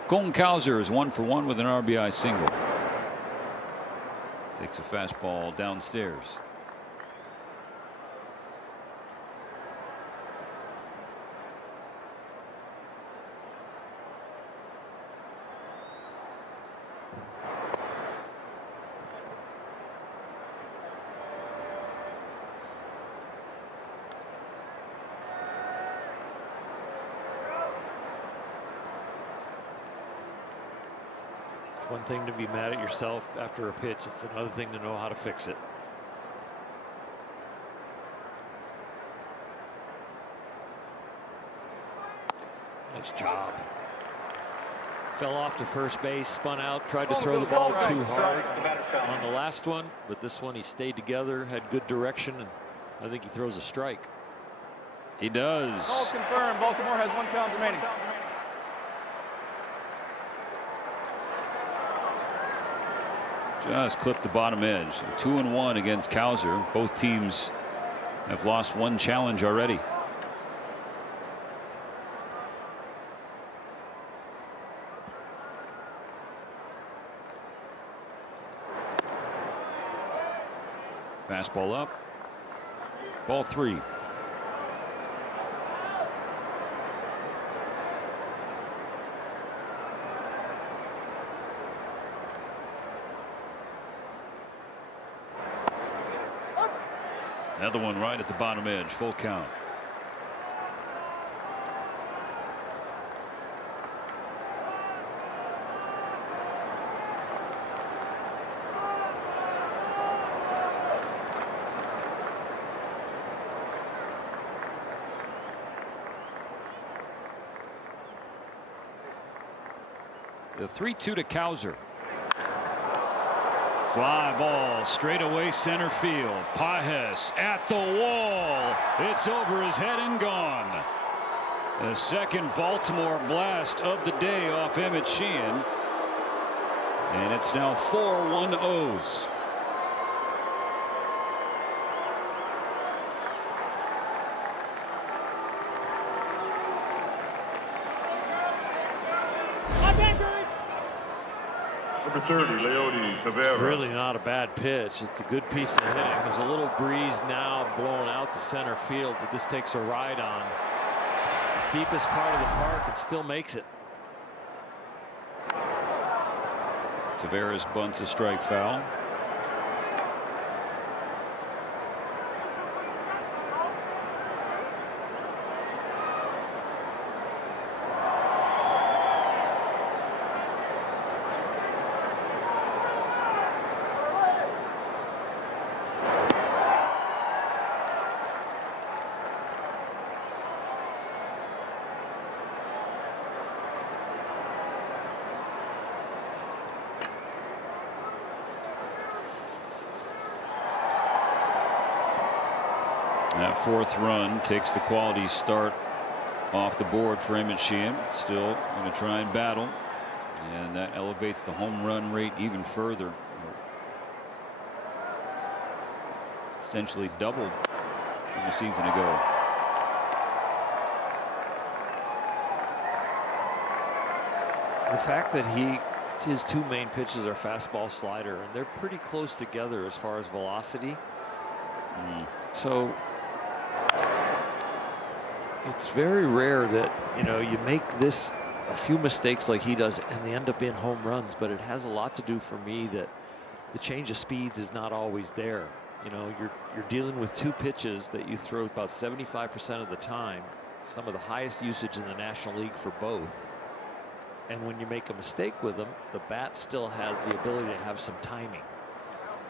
Colton Cowser is 1 for 1 with an RBI single. Takes a fastball downstairs. One thing to be mad at yourself after a pitch. It's another thing to know how to fix it. Nice job. Fell off to first base, spun out, tried to throw the ball too hard on the last one, but this one he stayed together, had good direction, and I think he throws a strike. He does. Call confirmed. Baltimore has 1 challenge remaining. Just clipped the bottom edge. 2-1 against Cowser. Both teams have lost 1 challenge already. Fastball up. Ball 3. Another one right at the bottom edge. Full count. The 3-2 to Cowser. Fly ball straight away center field. Pages at the wall. It's over his head and gone. The second Baltimore blast of the day off Emmett Sheehan. And it's now 4-1 O's. Number 30, Leody Taveras. It's really not a bad pitch. It's a good piece of hitting. There's a little breeze now blowing out to center field. It just takes a ride on. Deepest part of the park, and still makes it. Taveras bunts a strike foul. That fourth run takes the quality start off the board for Emmett Sheehan. Still going to try and battle, and that elevates the home run rate even further. Essentially doubled from a season ago. The fact that his two main pitches are fastball, slider, and they're pretty close together as far as velocity. So it's very rare that you make this a few mistakes like he does and they end up being home runs, but it has a lot to do for me that the change of speeds is not always there. You're dealing with two pitches that you throw about 75% of the time, some of the highest usage in the National League for both. And when you make a mistake with them, the bat still has the ability to have some timing.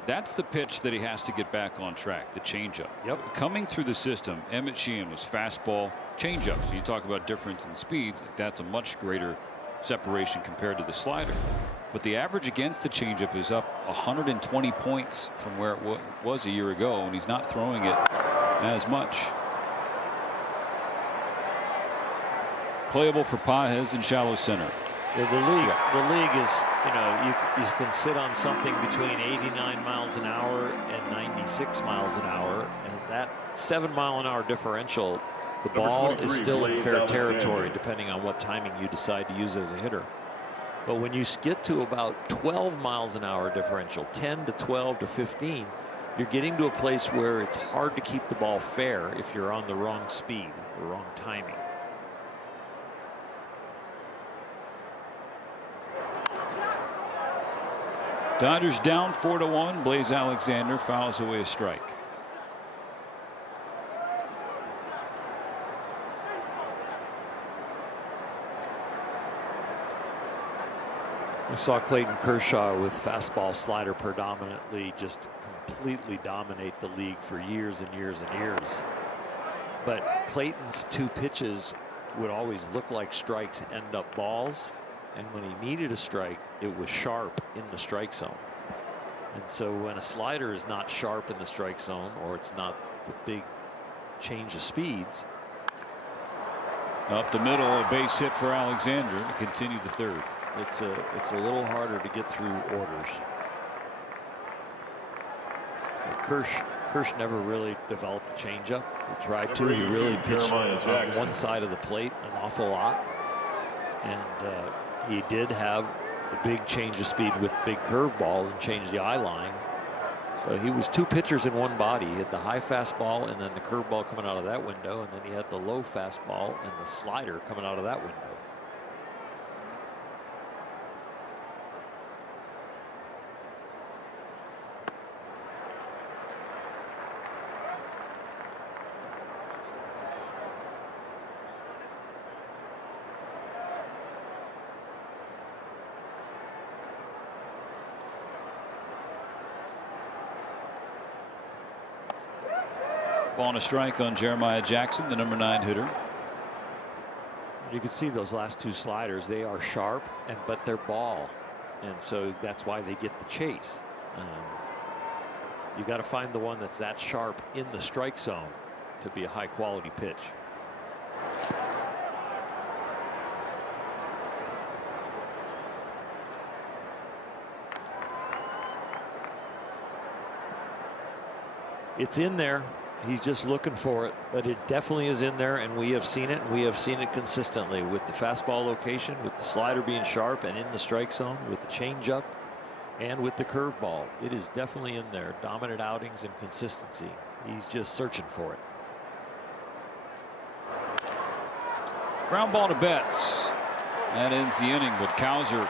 That's the pitch that he has to get back on track, the changeup. Yep. Coming through the system, Emmett Sheehan was fastball, changeup. So you talk about difference in speeds. That's a much greater separation compared to the slider. But the average against the changeup is up 120 points from where it was a year ago, and he's not throwing it as much. Playable for Pages in shallow center. Yeah, the league is, you can sit on something between 89 miles an hour and 96 miles an hour, and that 7-mile-an-hour differential, the ball is still in fair territory depending on what timing you decide to use as a hitter. But when you get to about 12 miles an hour differential, 10 to 12 to 15, you're getting to a place where it's hard to keep the ball fair if you're on the wrong speed, the wrong timing. Dodgers down 4-1. Blaze Alexander fouls away a strike. We saw Clayton Kershaw with fastball slider predominantly just completely dominate the league for years and years and years. But Clayton's two pitches would always look like strikes, end up balls. And when he needed a strike, it was sharp in the strike zone. And so when a slider is not sharp in the strike zone, or it's not the big change of speeds. Up the middle, a base hit for Alexander to continue the third. It's a little harder to get through orders. Kirsch never really developed a changeup. He tried to. He really pitched on one side of the plate an awful lot. And he did have the big change of speed with big curveball and change the eye line. So he was two pitchers in one body. He had the high fastball and then the curveball coming out of that window, and then he had the low fastball and the slider coming out of that window. Ball and a strike on Jeremiah Jackson, the number 9 hitter. You can see those last two sliders. They are sharp, but they're ball. And so that's why they get the chase. You got to find the one that's that sharp in the strike zone to be a high quality pitch. It's in there. He's just looking for it, but it definitely is in there, and we have seen it, and we have seen it consistently with the fastball location, with the slider being sharp and in the strike zone, with the changeup, and with the curveball. It is definitely in there. Dominant outings and consistency. He's just searching for it. Ground ball to Betts. That ends the inning, but Cowser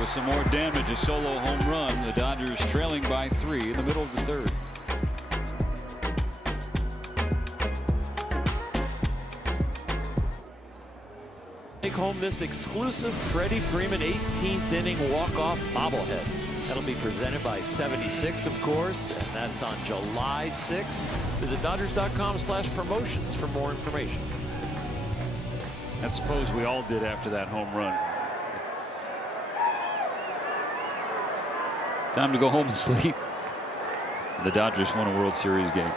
with some more damage, a solo home run. The Dodgers trailing by 3 in the middle of the third. Take home this exclusive Freddie Freeman 18th inning walk-off bobblehead. That'll be presented by 76, of course, and that's on July 6th. Visit Dodgers.com/promotions for more information. I suppose we all did after that home run. Time to go home and sleep. The Dodgers won a World Series game.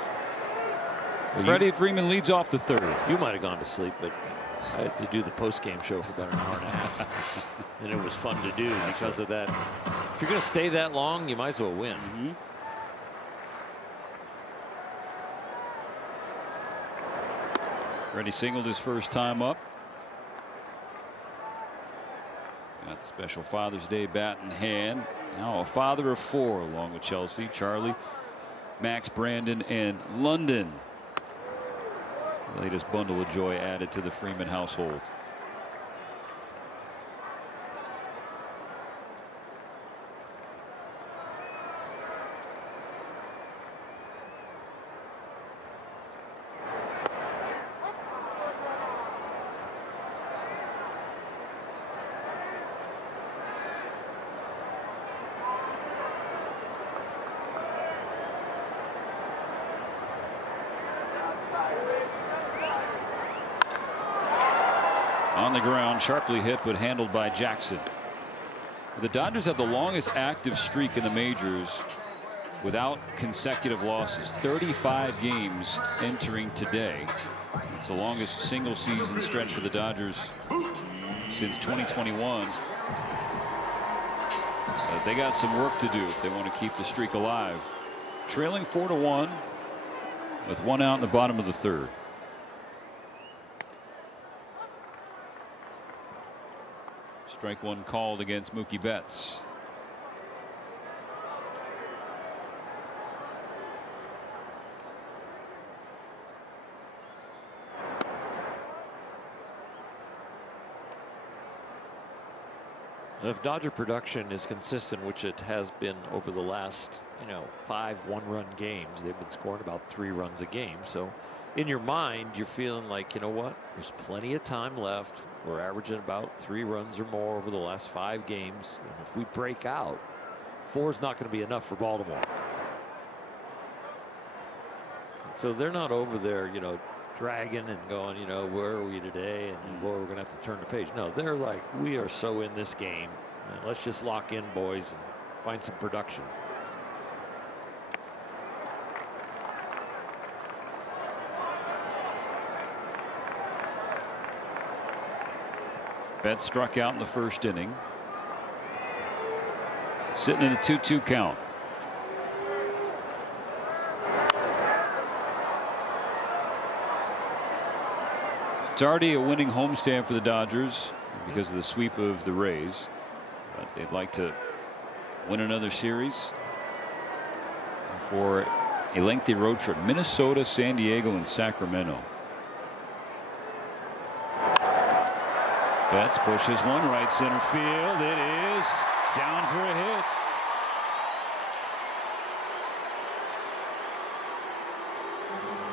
Freddie Freeman leads off the third. You might have gone to sleep, but I had to do the post-game show for about an hour and a half. And it was fun to do because of that. If you're going to stay that long, you might as well win. Freddie singled his first time up. Got the special Father's Day bat in hand. Now a father of 4 along with Chelsea, Charlie, Max, Brandon, and London. The latest bundle of joy added to the Freeman household. On the ground, sharply hit, but handled by Jackson. The Dodgers have the longest active streak in the majors without consecutive losses. 35 games entering today. It's the longest single season stretch for the Dodgers since 2021. They got some work to do if they want to keep the streak alive. Trailing 4-1 with 1 out in the bottom of the third. Strike 1 called against Mookie Betts. If Dodger production is consistent, which it has been over the last 5 one-run games, they've been scoring about 3 runs a game. So in your mind, you're feeling like, you know what, there's plenty of time left. We're averaging about 3 runs or more over the last 5 games. And if we break out, 4 is not going to be enough for Baltimore. So they're not over there, dragging and going, where are we today? And boy, we're going to have to turn the page. No, they're like, we are so in this game. And let's just lock in, boys, and find some production. Betts struck out in the first inning. Sitting in a 2-2 count. It's already a winning homestand for the Dodgers because of the sweep of the Rays. But they'd like to win another series for a lengthy road trip. Minnesota, San Diego, and Sacramento. Betts pushes one right center field. It is down for a hit.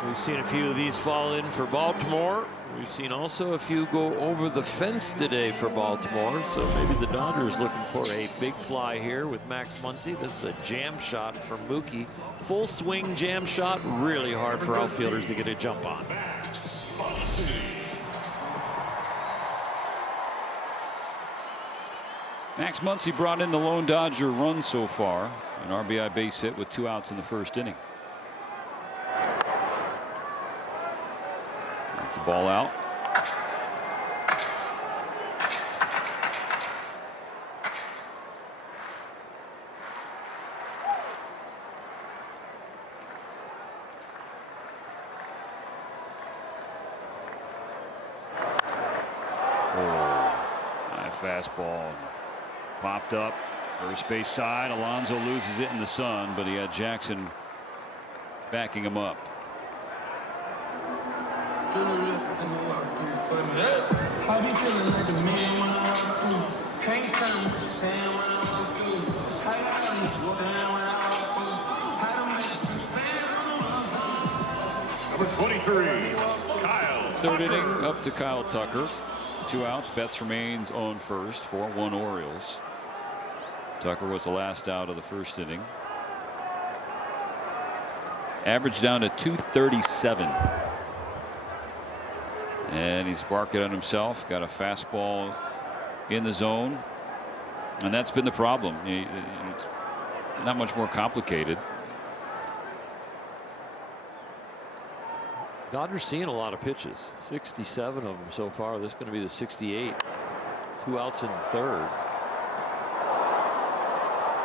We've seen a few of these fall in for Baltimore. We've seen also a few go over the fence today for Baltimore. So maybe the Dodgers looking for a big fly here with Max Muncy. This is a jam shot from Mookie. Full swing jam shot. Really hard for outfielders to get a jump on. Max Muncy brought in the lone Dodger run so far. An RBI base hit with 2 outs in the first inning. That's a ball out. Fastball popped up first base side. Alonso loses it in the sun, but he had Jackson backing him up. Number 23, Kyle. Third inning up to Kyle Tucker. 2 outs. Betts remains on first for 1 Orioles. Tucker was the last out of the first inning. Average down to 237. And he's barking on himself. Got a fastball in the zone. And that's been the problem. It's not much more complicated. Dodgers seeing a lot of pitches. 67 of them so far. This is going to be the 68. 2 outs in the third.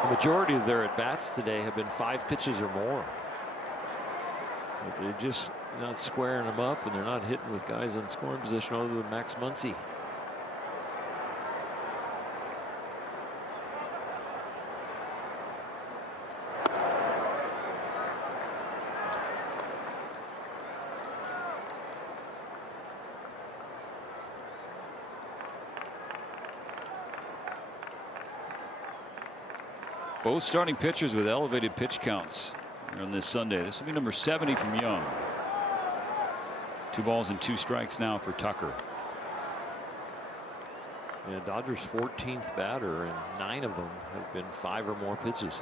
The majority of their at bats today have been 5 pitches or more. But they're just not squaring them up, and they're not hitting with guys in scoring position other than Max Muncy. Both starting pitchers with elevated pitch counts on this Sunday. This will be number 70 from Young. 2 balls and 2 strikes now for Tucker. Yeah, Dodgers 14th batter, and 9 of them have been 5 or more pitches.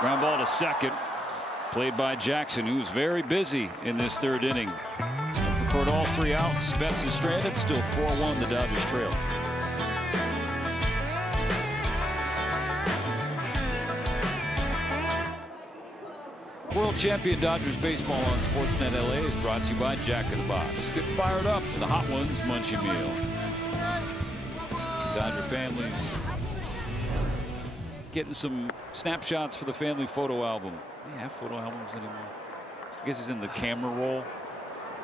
Ground ball to second. Played by Jackson, who's very busy in this third inning. Record all 3 outs. Betts is stranded. Still 4-1 the Dodgers trail. World Champion Dodgers baseball on Sportsnet LA is brought to you by Jack in the Box. Get fired up with the Hot Ones Munchie Meal. Dodger families getting some snapshots for the family photo album. Do you have photo albums anymore? I guess it's in the camera roll,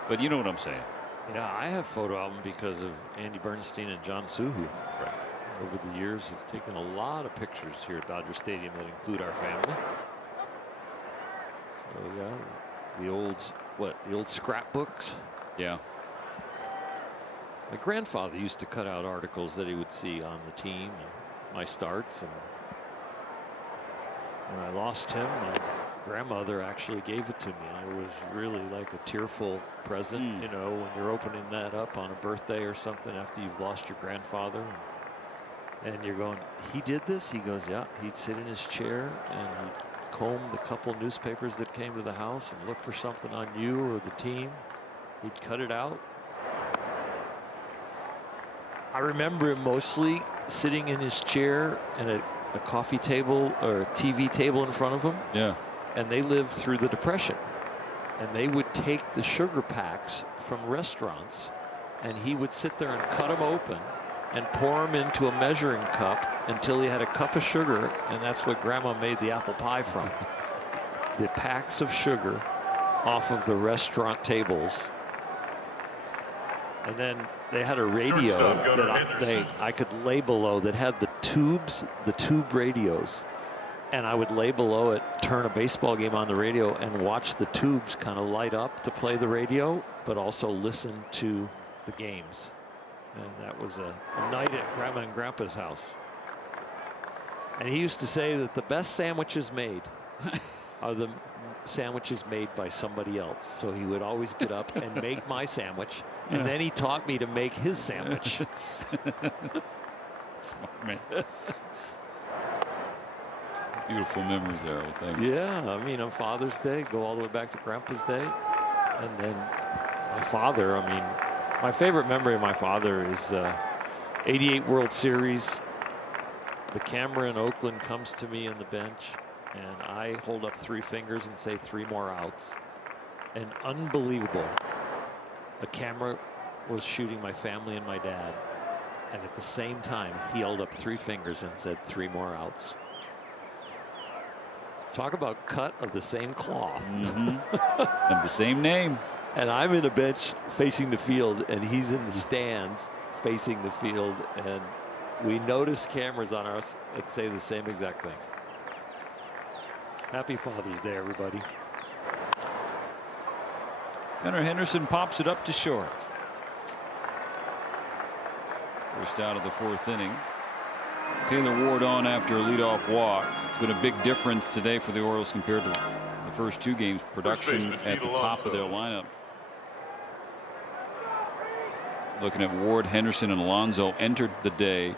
but you know what I'm saying. Yeah, I have photo album because of Andy Bernstein and John Suhu. Right. Over the years, have taken a lot of pictures here at Dodger Stadium that include our family. So yeah, the old scrapbooks. Yeah. My grandfather used to cut out articles that he would see on the team and my starts, and when I lost him, my grandmother actually gave it to me. I was really like a tearful present, you know, when you're opening that up on a birthday or something after you've lost your grandfather. And you're going, he did this? He goes, yeah. He'd sit in his chair and he'd comb the couple newspapers that came to the house and look for something on you or the team. He'd cut it out. I remember him mostly sitting in his chair and a coffee table or a TV table in front of him. Yeah. And they lived through the Depression. And they would take the sugar packs from restaurants and he would sit there and cut them open and pour them into a measuring cup until he had a cup of sugar, and that's what Grandma made the apple pie from. The packs of sugar off of the restaurant tables. And then they had a radio that I could lay below that had the tube radios. And I would lay below it, turn a baseball game on the radio, and watch the tubes kind of light up to play the radio, but also listen to the games. And that was a night at Grandma and Grandpa's house. And he used to say that the best sandwiches made are the sandwiches made by somebody else. So he would always get up and make my sandwich, and then he taught me to make his sandwich. Smart man. Beautiful memories there. Thanks. Yeah, I mean, on Father's Day, go all the way back to Grandpa's Day. And then my father, I mean, my favorite memory of my father is 88 World Series. The camera in Oakland comes to me on the bench, and I hold up 3 fingers and say 3 more outs. And unbelievable, the camera was shooting my family and my dad. And at the same time, he held up 3 fingers and said 3 more outs. Talk about cut of the same cloth. Of the same name. And I'm in a bench facing the field, and he's in the stands facing the field, and we notice cameras on us that say the same exact thing. Happy Father's Day, everybody. Gunnar Henderson pops it up to short. First out of the 4th inning. Taylor Ward on after a leadoff walk. It's been a big difference today for the Orioles compared to the first 2 games. Production at the top of their lineup. Looking at Ward, Henderson, and Alonso entered the day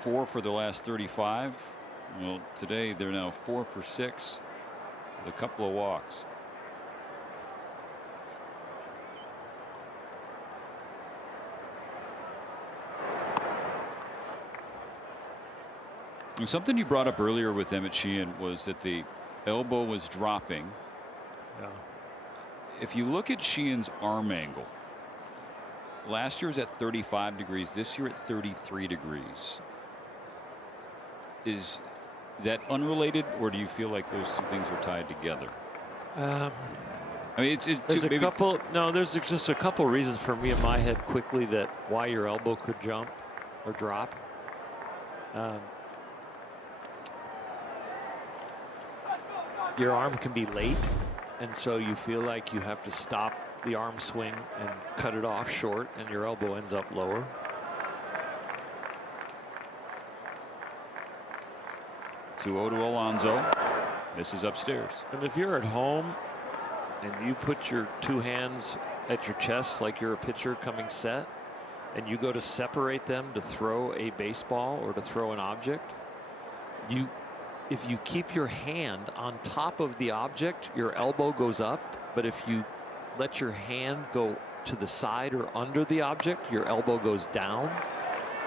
4 for the last 35. Well, today they're now 4 for 6 with a couple of walks. Something you brought up earlier with Emmett Sheehan was that the elbow was dropping. Yeah. If you look at Sheehan's arm angle, last year was at 35 degrees, this year at 33 degrees. Is that unrelated, or do you feel like those 2 things are tied together? I mean, there's a couple. No, there's just a couple reasons for me in my head quickly that why your elbow could jump or drop. Your arm can be late, and so you feel like you have to stop the arm swing and cut it off short, and your elbow ends up lower. To Alonso. This is upstairs. And if you're at home and you put your 2 hands at your chest like you're a pitcher coming set, and you go to separate them to throw a baseball or to throw an object, if you keep your hand on top of the object, your elbow goes up. But if you let your hand go to the side or under the object, your elbow goes down.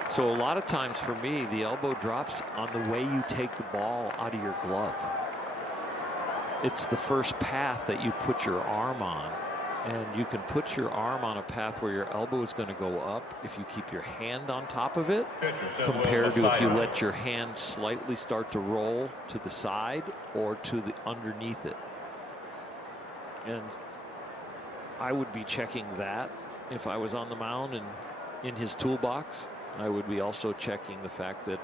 So a lot of times for me, the elbow drops on the way you take the ball out of your glove. It's the first path that you put your arm on. And you can put your arm on a path where your elbow is going to go up if you keep your hand on top of it, compared to if you let your hand slightly start to roll to the side or to the underneath it. And I would be checking that if I was on the mound and in his toolbox. I would be also checking the fact that,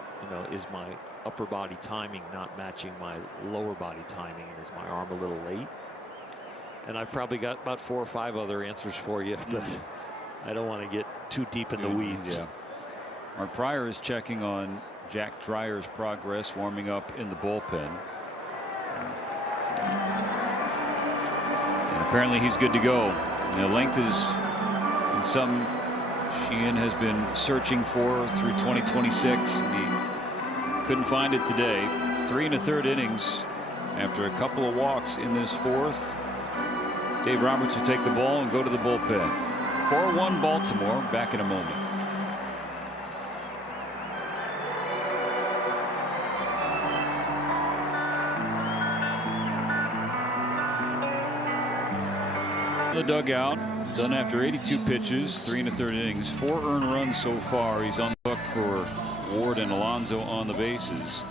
is my upper body timing not matching my lower body timing, and is my arm a little late? And I've probably got about 4 or 5 other answers for you, but I don't want to get too deep in the weeds. Yeah. Mark Pryor is checking on Jack Dreyer's progress warming up in the bullpen. And apparently he's good to go. The length is something Sheehan has been searching for through 2026. And he couldn't find it today. 3 1/3 innings after a couple of walks in this 4th. Dave Roberts will take the ball and go to the bullpen. 4-1 Baltimore. Back in a moment. The dugout, done after 82 pitches, 3 1/3 innings, 4 earned runs so far. He's on the hook for Ward and Alonso on the bases.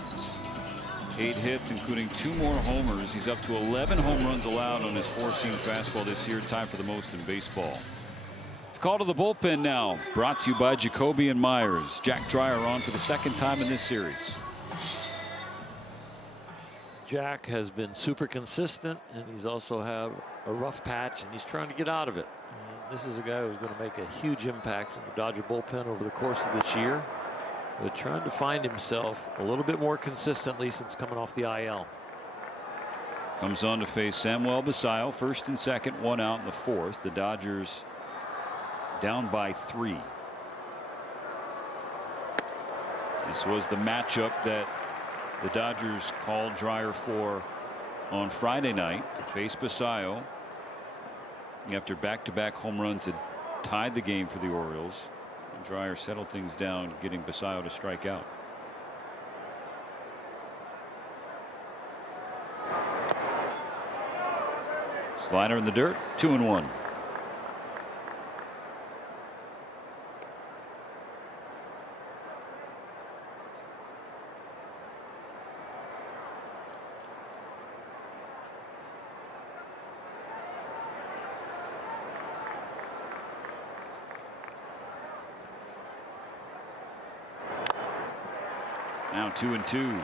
8 hits, including 2 more homers. He's up to 11 home runs allowed on his 4-seam fastball this year, tied for the most in baseball. It's called to the bullpen now, brought to you by Jacoby and Myers. Jack Dreyer on for the 2nd time in this series. Jack has been super consistent, and he's also have a rough patch, and he's trying to get out of it. This is a guy who's going to make a huge impact in the Dodger bullpen over the course of this year, but trying to find himself a little bit more consistently since coming off the IL. Comes on to face Samuel Basayo, 1st and 2nd, 1 out in the 4th. The Dodgers down by 3. This was the matchup that the Dodgers called Dreyer for on Friday night to face Basayo after back-to-back home runs had tied the game for the Orioles. And Dreyer settled things down, getting Basayo to strike out. Slider in the dirt, 2-1. Now 2-2.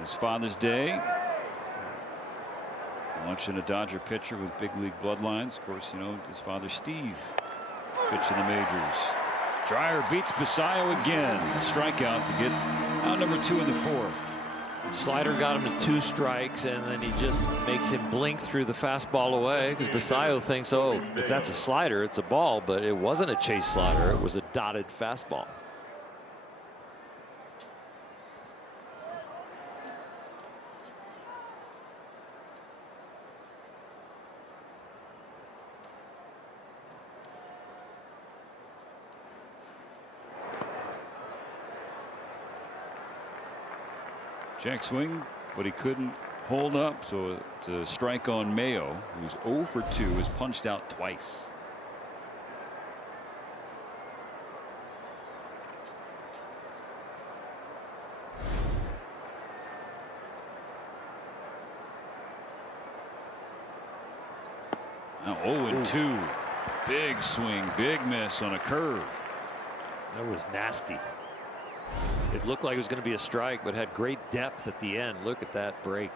It's Father's Day. Watching a Dodger pitcher with big league bloodlines. Of course, you know, his father Steve pitched in the majors. Dreyer beats Basayo again. Strikeout to get out number 2 in the 4th. Slider got him to 2 strikes, and then he just makes him blink through the fastball away because Basayo thinks, oh, if that's a slider, it's a ball, but it wasn't a chase slider. It was a dotted fastball. Check swing, but he couldn't hold up, so it's a strike on Mayo, who's 0 for 2, is punched out twice. Now 0-2. Big swing, big miss on a curve. That was nasty. It looked like it was going to be a strike, but had great depth at the end. Look at that break.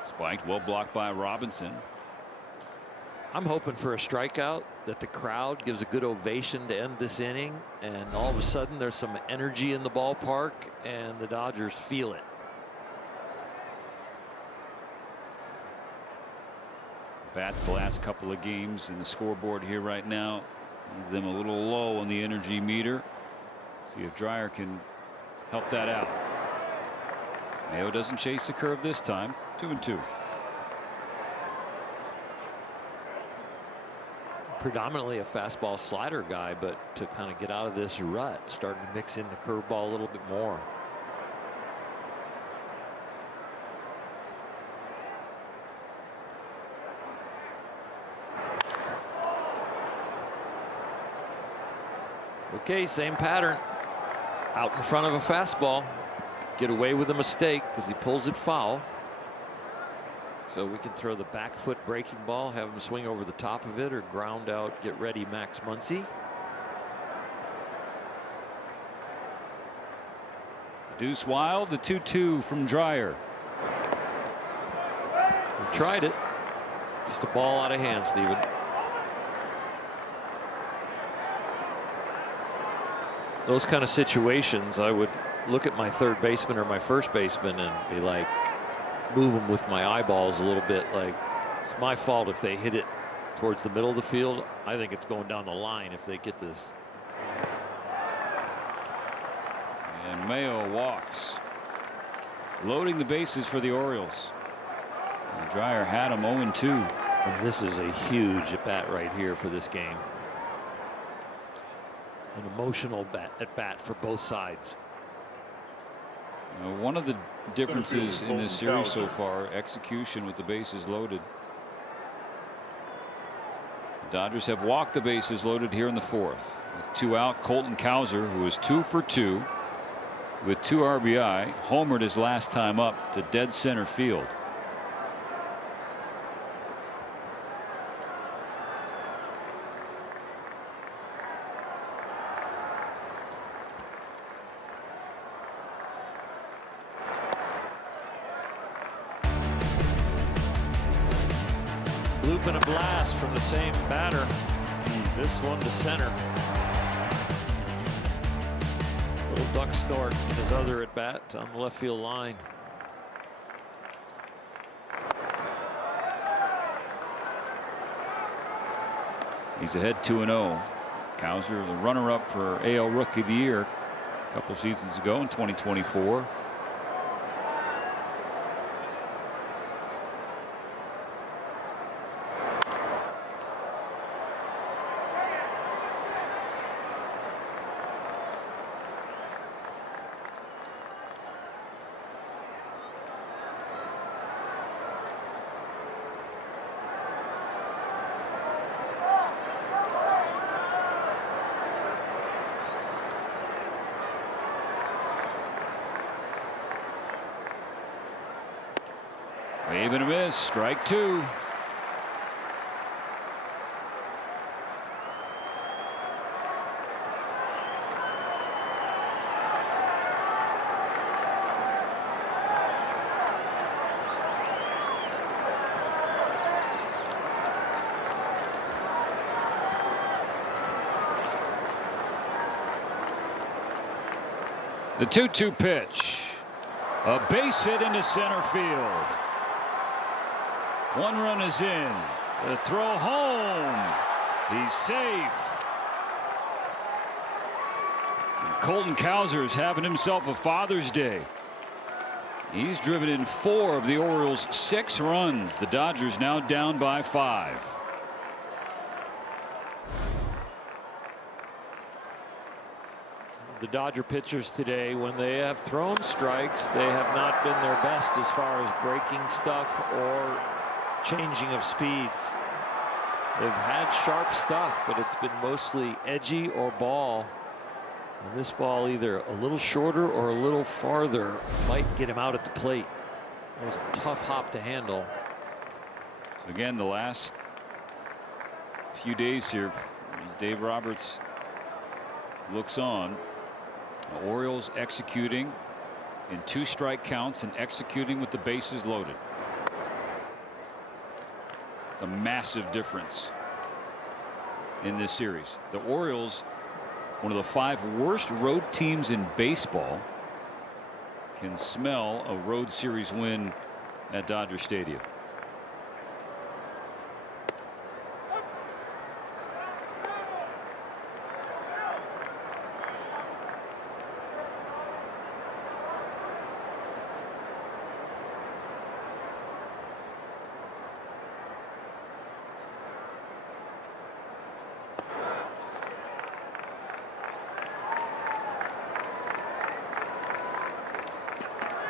Spiked, well blocked by Robinson. I'm hoping for a strikeout, that the crowd gives a good ovation to end this inning, and all of a sudden there's some energy in the ballpark and the Dodgers feel it. Bats the last couple of games, and the scoreboard here right now is them a little low on the energy meter. See if Dreyer can help that out. Mayo doesn't chase the curve this time. 2-2. Predominantly a fastball slider guy, but to kind of get out of this rut, starting to mix in the curveball a little bit more. Okay, same pattern. Out in front of a fastball. Get away with a mistake because he pulls it foul. So we can throw the back foot breaking ball, have him swing over the top of it, or ground out, get ready, Max Muncy. Deuce Wild, the 2-2 from Dreyer. We tried it. Just a ball out of hand, Steven. Those kind of situations, I would look at my third baseman or my first baseman and be like, move them with my eyeballs a little bit. Like, it's my fault if they hit it towards the middle of the field. I think it's going down the line if they get this. And Mayo walks, loading the bases for the Orioles. And Dreyer had him 0-2. And this is a huge at bat right here for this game. An emotional at bat for both sides. One of the differences in this series so far, execution with the bases loaded. The Dodgers have walked the bases loaded here in the 4th. With 2 out, Colton Cowser, who is 2 for 2 with 2 RBI, homered his last time up to dead center field. bloop and a blast from the same batter. This one to center. Little duck snort in his other at bat on the left field line. He's ahead 2-0. Cowser, the runner-up for AL Rookie of the Year a couple seasons ago in 2024. Wave and a miss, strike two. The 2-2 pitch. A base hit into center field. One run is in. The throw home. He's safe. And Colton Cowser is having himself a Father's Day. He's driven in 4 of the Orioles' 6 runs. The Dodgers now down by 5. The Dodger pitchers today, when they have thrown strikes, they have not been their best as far as breaking stuff or changing of speeds. They've had sharp stuff, but it's been mostly edgy or ball. And this ball either a little shorter or a little farther might get him out at the plate. It was a tough hop to handle. So again, the last few days here, as Dave Roberts looks on, the Orioles executing in 2 strike counts and executing with the bases loaded. It's a massive difference in this series. The Orioles, one of the 5 worst road teams in baseball, can smell a road series win at Dodger Stadium.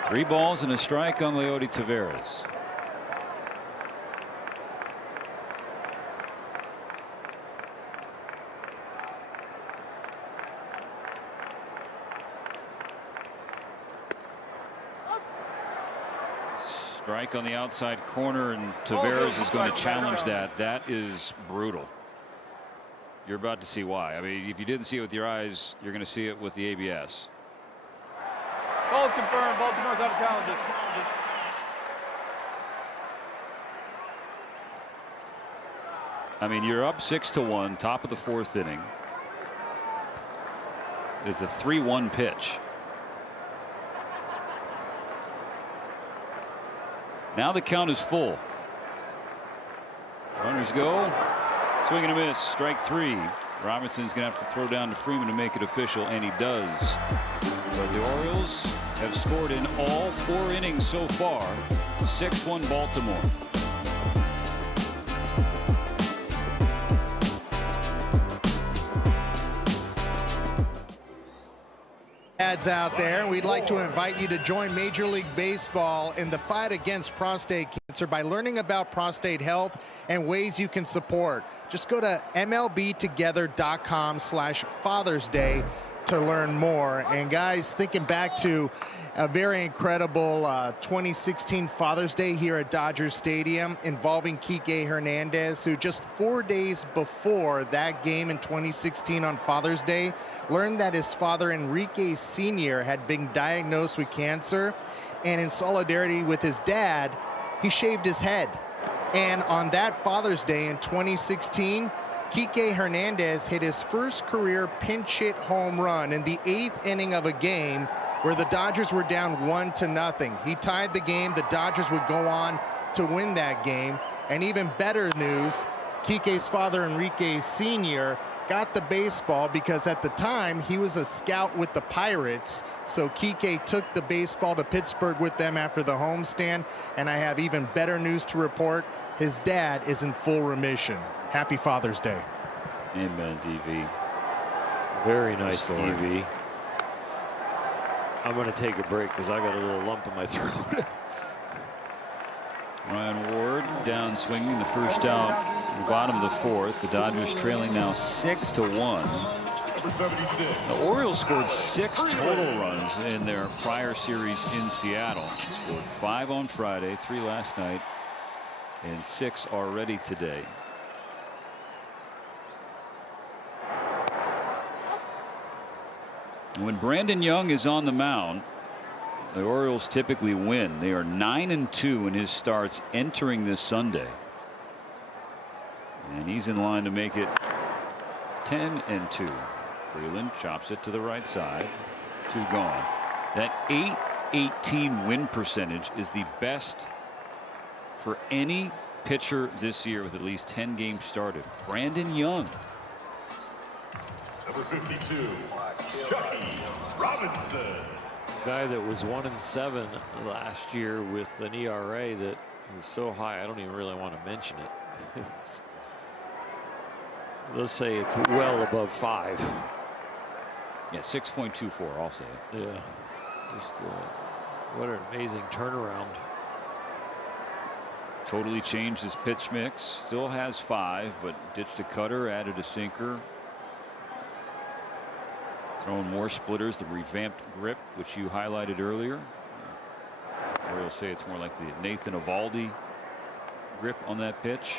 Three balls and a strike on Leody Taveras. Strike on the outside corner, and Taveras is going to challenge that. That is brutal. You're about to see why. I mean, if you didn't see it with your eyes, you're going to see it with the ABS. Calls confirmed. Baltimore's out of challenges. I mean, you're up 6-1, top of the 4th inning. It's a 3-1 pitch. Now the count is full. Runners go. Swing and a miss. Strike 3. Robinson's going to have to throw down to Freeman to make it official, and he does. But the Orioles have scored in all 4 innings so far. 6-1 Baltimore. Ads out there. We'd like to invite you to join Major League Baseball in the fight against prostate cancer by learning about prostate health and ways you can support. Just go to MLBtogether.com/Father's Day to learn more. And guys, thinking back to a very incredible 2016 Father's Day here at Dodger Stadium involving Kike Hernandez, who just 4 days before that game in 2016 on Father's Day learned that his father Enrique Sr. had been diagnosed with cancer, and in solidarity with his dad, he shaved his head. And on that Father's Day in 2016, Kike Hernandez hit his first career pinch hit home run in the 8th inning of a game where the Dodgers were down 1-0. He tied the game. The Dodgers would go on to win that game. And even better news, Kike's father, Enrique Sr., got the baseball because at the time he was a scout with the Pirates. So Kike took the baseball to Pittsburgh with them after the homestand. And I have even better news to report. His dad is in full remission. Happy Father's Day. Amen, DV. Very nice, DV. I'm going to take a break because I got a little lump in my throat. Ryan Ward down swinging the first out, the bottom of the 4th. The Dodgers trailing now 6-1. The Orioles scored 6 total runs in their prior series in Seattle. Scored 5 on Friday, 3 last night, and 6 already today. When Brandon Young is on the mound, the Orioles typically win. They are 9-2 in his starts entering this Sunday. And he's in line to make it 10-2. Freeland chops it to the right side. 2 gone. That .818 win percentage is the best for any pitcher this year with at least 10 games started. Brandon Young. Number 52, Chucky Robinson. Guy that was 1-7 last year with an ERA that was so high I don't even really want to mention it. Let's say it's well above 5. Yeah, 6.24. I'll say it. Yeah, just what an amazing turnaround. Totally changed his pitch mix. Still has 5, but ditched a cutter, added a sinker. Throwing more splitters, the revamped grip, which you highlighted earlier. Orioles say it's more like the Nathan Eovaldi grip on that pitch.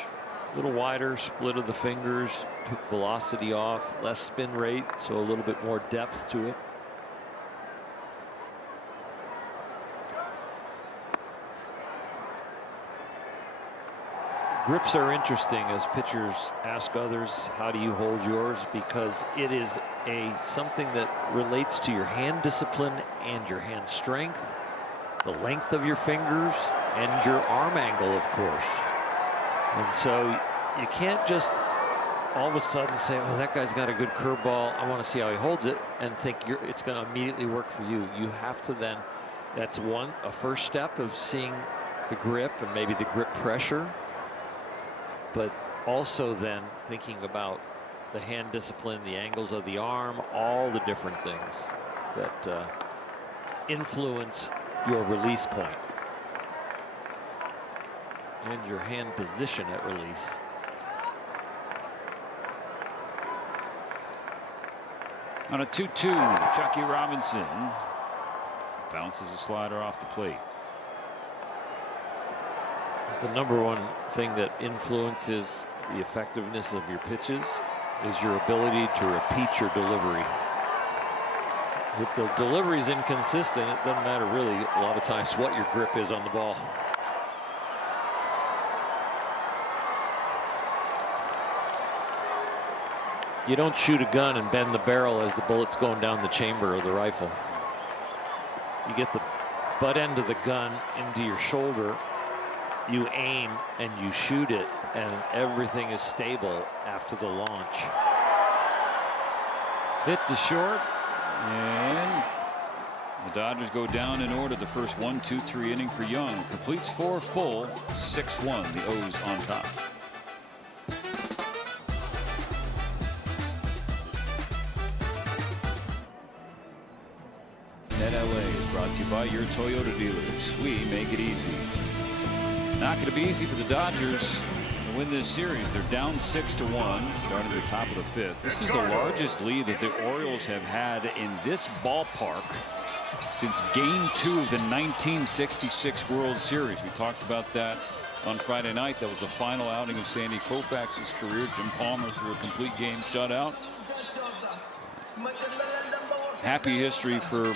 A little wider split of the fingers, took velocity off, less spin rate, so a little bit more depth to it. Grips are interesting as pitchers ask others, how do you hold yours? Because it is something that relates to your hand discipline and your hand strength, the length of your fingers, and your arm angle, of course. And so you can't just all of a sudden say, oh, that guy's got a good curveball, I want to see how he holds it, and think it's going to immediately work for you. You have to then, that's a first step of seeing the grip and maybe the grip pressure. But also then thinking about the hand discipline, the angles of the arm, all the different things that influence your release point and your hand position at release. On a 2-2, Chucky Robinson bounces a slider off the plate. The number one thing that influences the effectiveness of your pitches is your ability to repeat your delivery. If the delivery is inconsistent, it doesn't matter really a lot of times what your grip is on the ball. You don't shoot a gun and bend the barrel as the bullet's going down the chamber of the rifle. You get the butt end of the gun into your shoulder, you aim and you shoot it, and everything is stable after the launch. Hit to short, and the Dodgers go down in order. The first 1-2-3 inning for Young. Completes 4 full, 6-1. The O's on top. Net LA is brought to you by your Toyota dealers. We make it easy. Not going to be easy for the Dodgers to win this series. They're down 6-1, starting at the top of the 5th. This is the largest lead that the Orioles have had in this ballpark since Game 2 of the 1966 World Series. We talked about that on Friday night. That was the final outing of Sandy Koufax's career. Jim Palmer threw a complete game shutout. Happy history for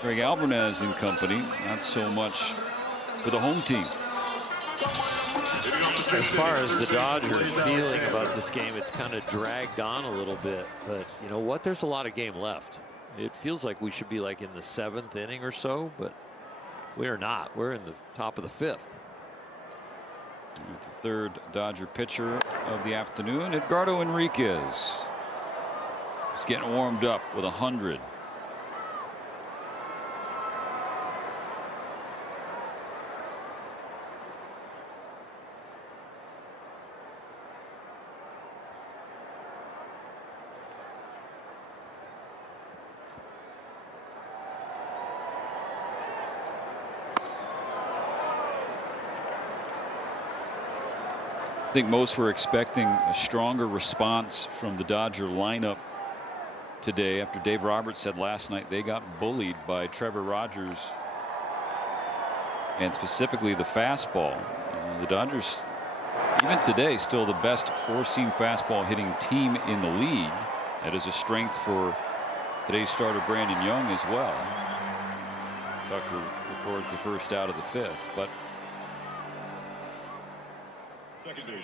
Greg Alvarez and company. Not so much for the home team. As far as the Dodgers feeling about this game, it's kind of dragged on a little bit. But you know what? There's a lot of game left. It feels like we should be like in the 7th inning or so, but we are not. We're in the top of the 5th. The third Dodger pitcher of the afternoon, Edgardo Enriquez. He's getting warmed up with 100. I think most were expecting a stronger response from the Dodger lineup today after Dave Roberts said last night they got bullied by Trevor Rogers and specifically the fastball. The Dodgers even today still the best 4-seam fastball hitting team in the league. That is a strength for today's starter Brandon Young as well. Tucker records the first out of the 5th, but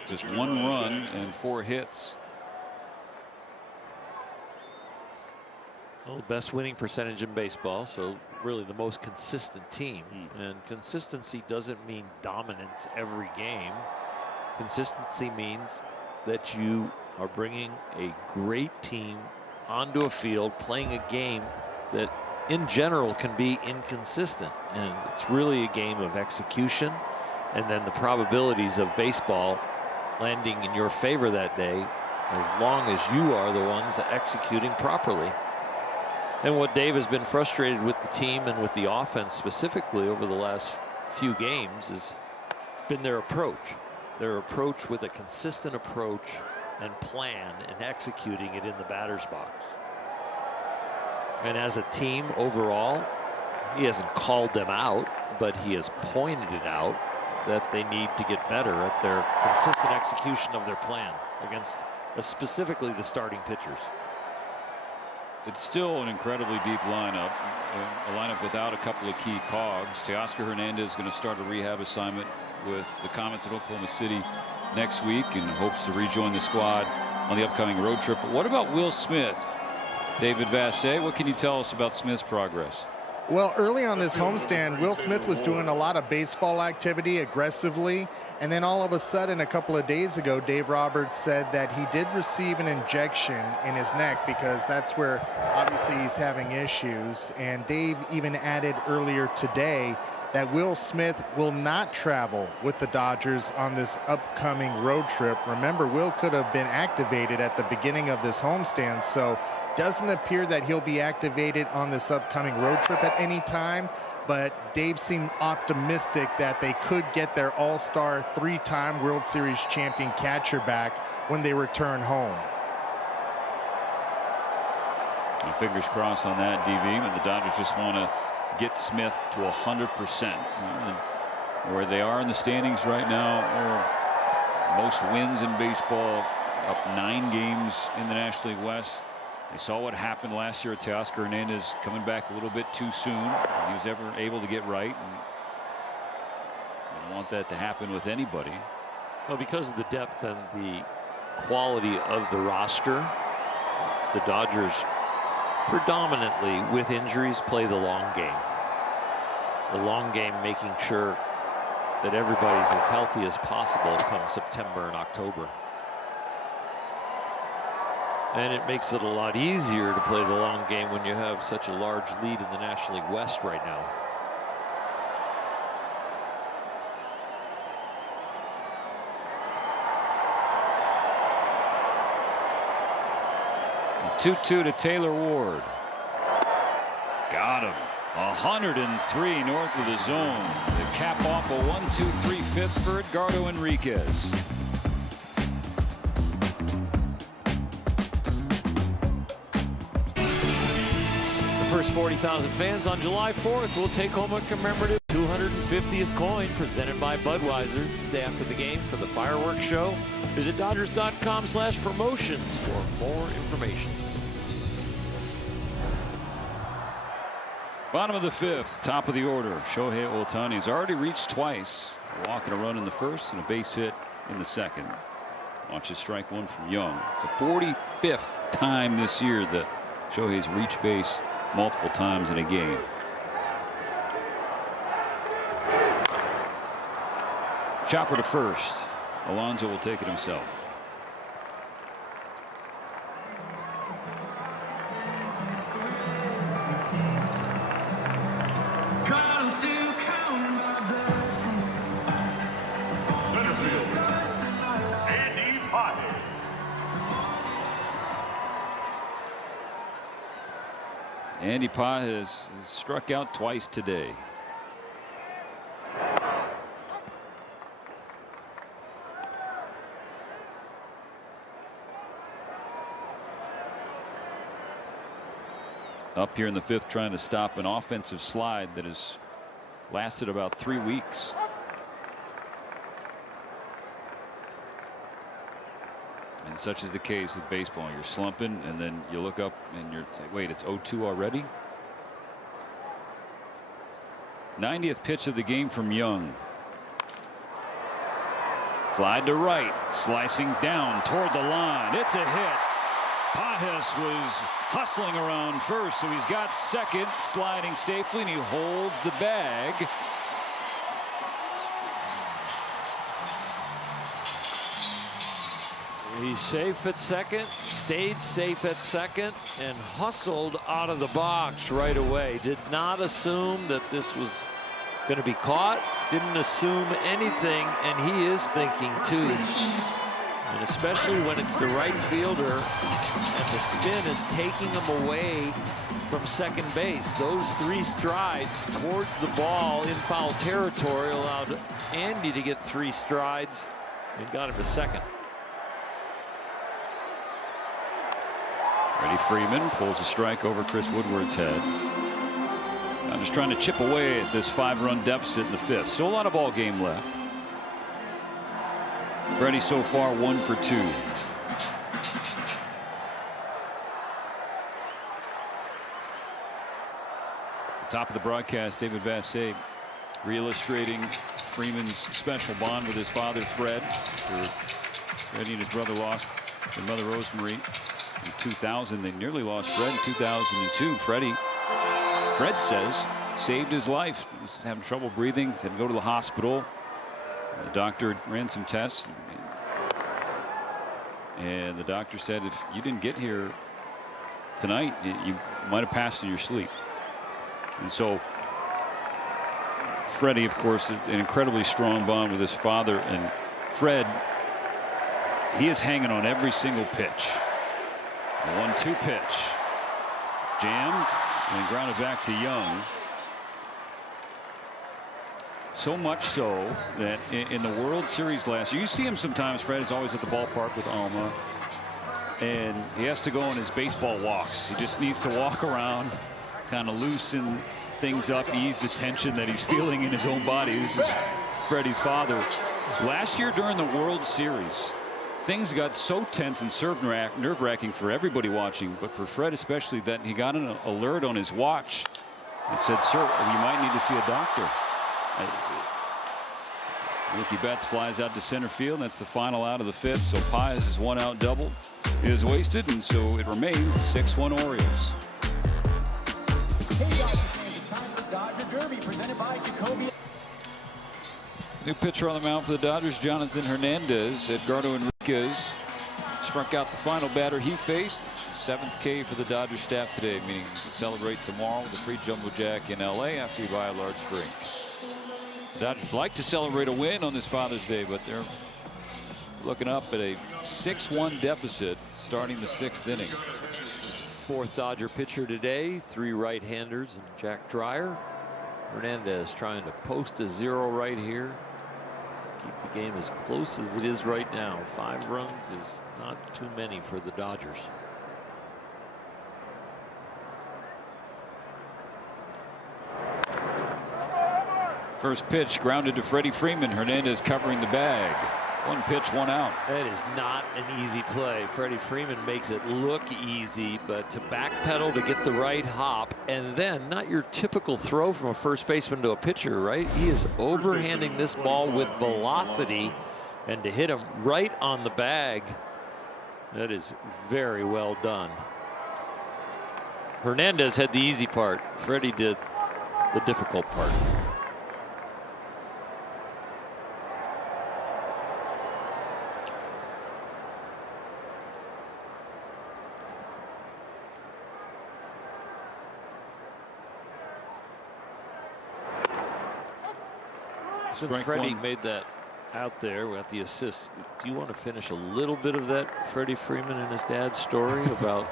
just 1 run and 4 hits. Well, best winning percentage in baseball, so really the most consistent team. And consistency doesn't mean dominance every game. Consistency means that you are bringing a great team onto a field, playing a game that in general can be inconsistent. And it's really a game of execution and then the probabilities of baseball landing in your favor that day as long as you are the ones executing properly. And what Dave has been frustrated with the team and with the offense specifically over the last few games has been their approach with a consistent approach and plan and executing it in the batter's box. And as a team overall, he hasn't called them out, but he has pointed it out that they need to get better at their consistent execution of their plan against specifically the starting pitchers. It's still an incredibly deep lineup, a lineup without a couple of key cogs. Teoscar Hernandez is going to start a rehab assignment with the Comets at Oklahoma City next week and hopes to rejoin the squad on the upcoming road trip. But what about Will Smith? David Vassay, what can you tell us about Smith's progress? Well, early on this homestand, Will Smith was doing a lot of baseball activity aggressively. And then all of a sudden, a couple of days ago, Dave Roberts said that he did receive an injection in his neck because that's where obviously he's having issues. And Dave even added earlier today that Will Smith will not travel with the Dodgers on this upcoming road trip. Remember, Will could have been activated at the beginning of this homestand, so doesn't appear that he'll be activated on this upcoming road trip at any time. But Dave seemed optimistic that they could get their all-star 3-time World Series champion catcher back when they return home. Well, fingers crossed on that, DV, but the Dodgers just want to get Smith to 100%. Where they are in the standings right now, most wins in baseball, up 9 games in the National League West. They saw what happened last year at Teoscar Hernandez coming back a little bit too soon. He was ever able to get right. And I don't want that to happen with anybody. Well, because of the depth and the quality of the roster, the Dodgers predominantly with injuries play the long game. The long game, making sure that everybody's as healthy as possible come September and October. And it makes it a lot easier to play the long game when you have such a large lead in the National League West right now. The 2-2 to Taylor Ward. Got him. 103 north of the zone. The cap off a 1-2-3 fifth for Edgardo Enriquez. First 40,000 fans on July 4th will take home a commemorative 250th coin presented by Budweiser. Stay after the game for the fireworks show. Visit Dodgers.com/promotions for more information. Bottom of the 5th, top of the order. Shohei Ohtani's already reached twice. A walk and a run in the first and a base hit in the second. Watch his strike one from Young. It's the 45th time this year that Shohei's reached base multiple times in a game. Chopper to first. Alonso will take it himself. Center field. Andy Paez. Andy Paez has struck out twice today. Up here in the fifth, trying to stop an offensive slide that has lasted about 3 weeks. And such is the case with baseball. You're slumping, and then you look up and you're like, wait, it's 0-2 already? 90th pitch of the game from Young. Fly to right, slicing down toward the line. It's a hit. Paez was hustling around first, so he's got second, sliding safely, and he holds the bag. He's safe at second, stayed safe at second, and hustled out of the box right away. Did not assume that this was going to be caught. Didn't assume anything, and he is thinking too. And especially when it's the right fielder and the spin is taking him away from second base. Those 3 strides towards the ball in foul territory allowed Andy to get 3 strides and got him to second. Freddie Freeman pulls a strike over Chris Woodward's head. I'm just trying to chip away at this 5-run deficit in the fifth. So a lot of ball game left. Freddie so far 1 for 2. At the top of the broadcast, David Vassay re-illustrating Freeman's special bond with his father Fred. Freddie and his brother lost their mother Rosemary in 2000. They nearly lost Fred in 2002. Fred says, saved his life. He was having trouble breathing. Had to go to the hospital. The doctor ran some tests, and the doctor said if you didn't get here tonight, you might have passed in your sleep. And so Freddie, of course, an incredibly strong bond with his father, and Fred, he is hanging on every single pitch. The 1-2 pitch, jammed and grounded back to Young. So much so that in the World Series last year, you see him sometimes. Fred is always at the ballpark with Alma, and he has to go on his baseball walks. He just needs to walk around, kind of loosen things up, ease the tension that he's feeling in his own body. This is Freddie's father. Last year during the World Series, things got so tense and nerve-wracking for everybody watching, but for Fred especially, that he got an alert on his watch that said, "Sir, you might need to see a doctor." Mookie Betts flies out to center field, and that's the final out of the fifth. So Paez's 1-out double is wasted, and so it remains 6-1 Orioles. New pitcher on the mound for the Dodgers, Jonathan Hernandez. Edgardo Enriquez struck out the final batter he faced. 7th K for the Dodgers staff today, meaning to celebrate tomorrow with a free jumbo jack in LA after you buy a large drink. The Dodgers like to celebrate a win on this Father's Day, but they're looking up at a 6-1 deficit starting the 6th inning. 4th Dodger pitcher today, 3 right-handers and Jack Dreyer. Hernandez trying to post a 0 right here. Keep the game as close as it is right now. 5 runs is not too many for the Dodgers. First pitch grounded to Freddie Freeman. Hernandez covering the bag. 1 pitch, 1 out. That is not an easy play. Freddie Freeman makes it look easy, but to backpedal to get the right hop, and then not your typical throw from a first baseman to a pitcher, right? He is overhanding this ball with velocity And to hit him right on the bag, that is very well done. Hernandez had the easy part. Freddie did the difficult part. Since Freddie made that out there, we got the assist. Do you want to finish a little bit of that Freddie Freeman and his dad's story about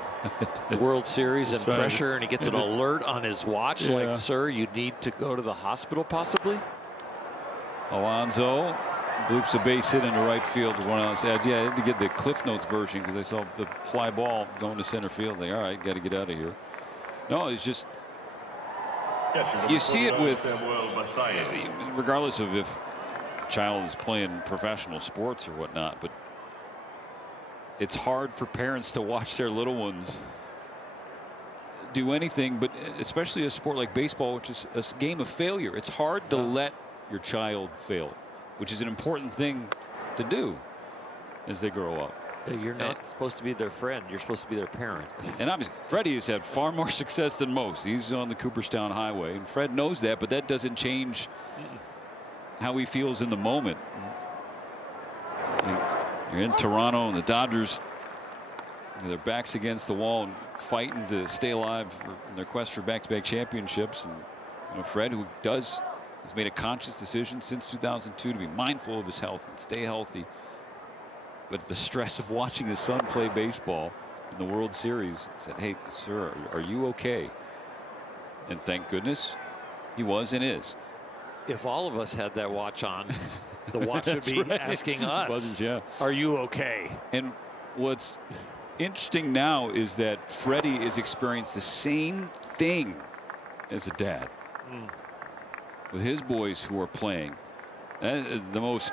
World Series and pressure, and he gets an alert on his watch like, sir, you need to go to the hospital possibly? Alonso bloops a base hit into right field. One on the edge. Yeah, I had to get the Cliff Notes version because I saw the fly ball going to center field. Like, all right, got to get out of here. No, it's just, you see it with, regardless of if child is playing professional sports or whatnot, but it's hard for parents to watch their little ones do anything, but especially a sport like baseball, which is a game of failure. It's hard to let your child fail, which is an important thing to do as they grow up. You're not supposed to be their friend. You're supposed to be their parent. And obviously, Freddie has had far more success than most. He's on the Cooperstown Highway, and Fred knows that, but that doesn't change how he feels in the moment. You're in Toronto, and the Dodgers, their backs against the wall and fighting to stay alive in their quest for back-to-back championships. And Fred, who has made a conscious decision since 2002 to be mindful of his health and stay healthy. But the stress of watching his son play baseball in the World Series, said, hey, sir, are you okay? And thank goodness he was and is. If all of us had that watch on, the watch would be asking us, are you okay? And what's interesting now is that Freddie has experienced the same thing as a dad with his boys who are playing. The most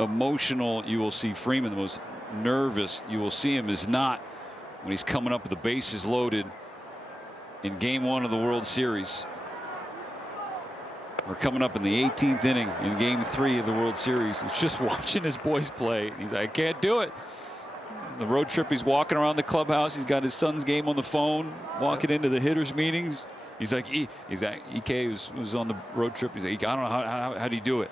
emotional you will see Freeman, the most nervous you will see him, is not when he's coming up with the bases loaded in game 1 of the World Series. We're coming up in the 18th inning in game 3 of the World Series. He's just watching his boys play. He's like, I can't do it. The road trip, he's walking around the clubhouse. He's got his son's game on the phone, walking into the hitters meetings. He's like, EK was on the road trip. He's like, I don't know how do you do it?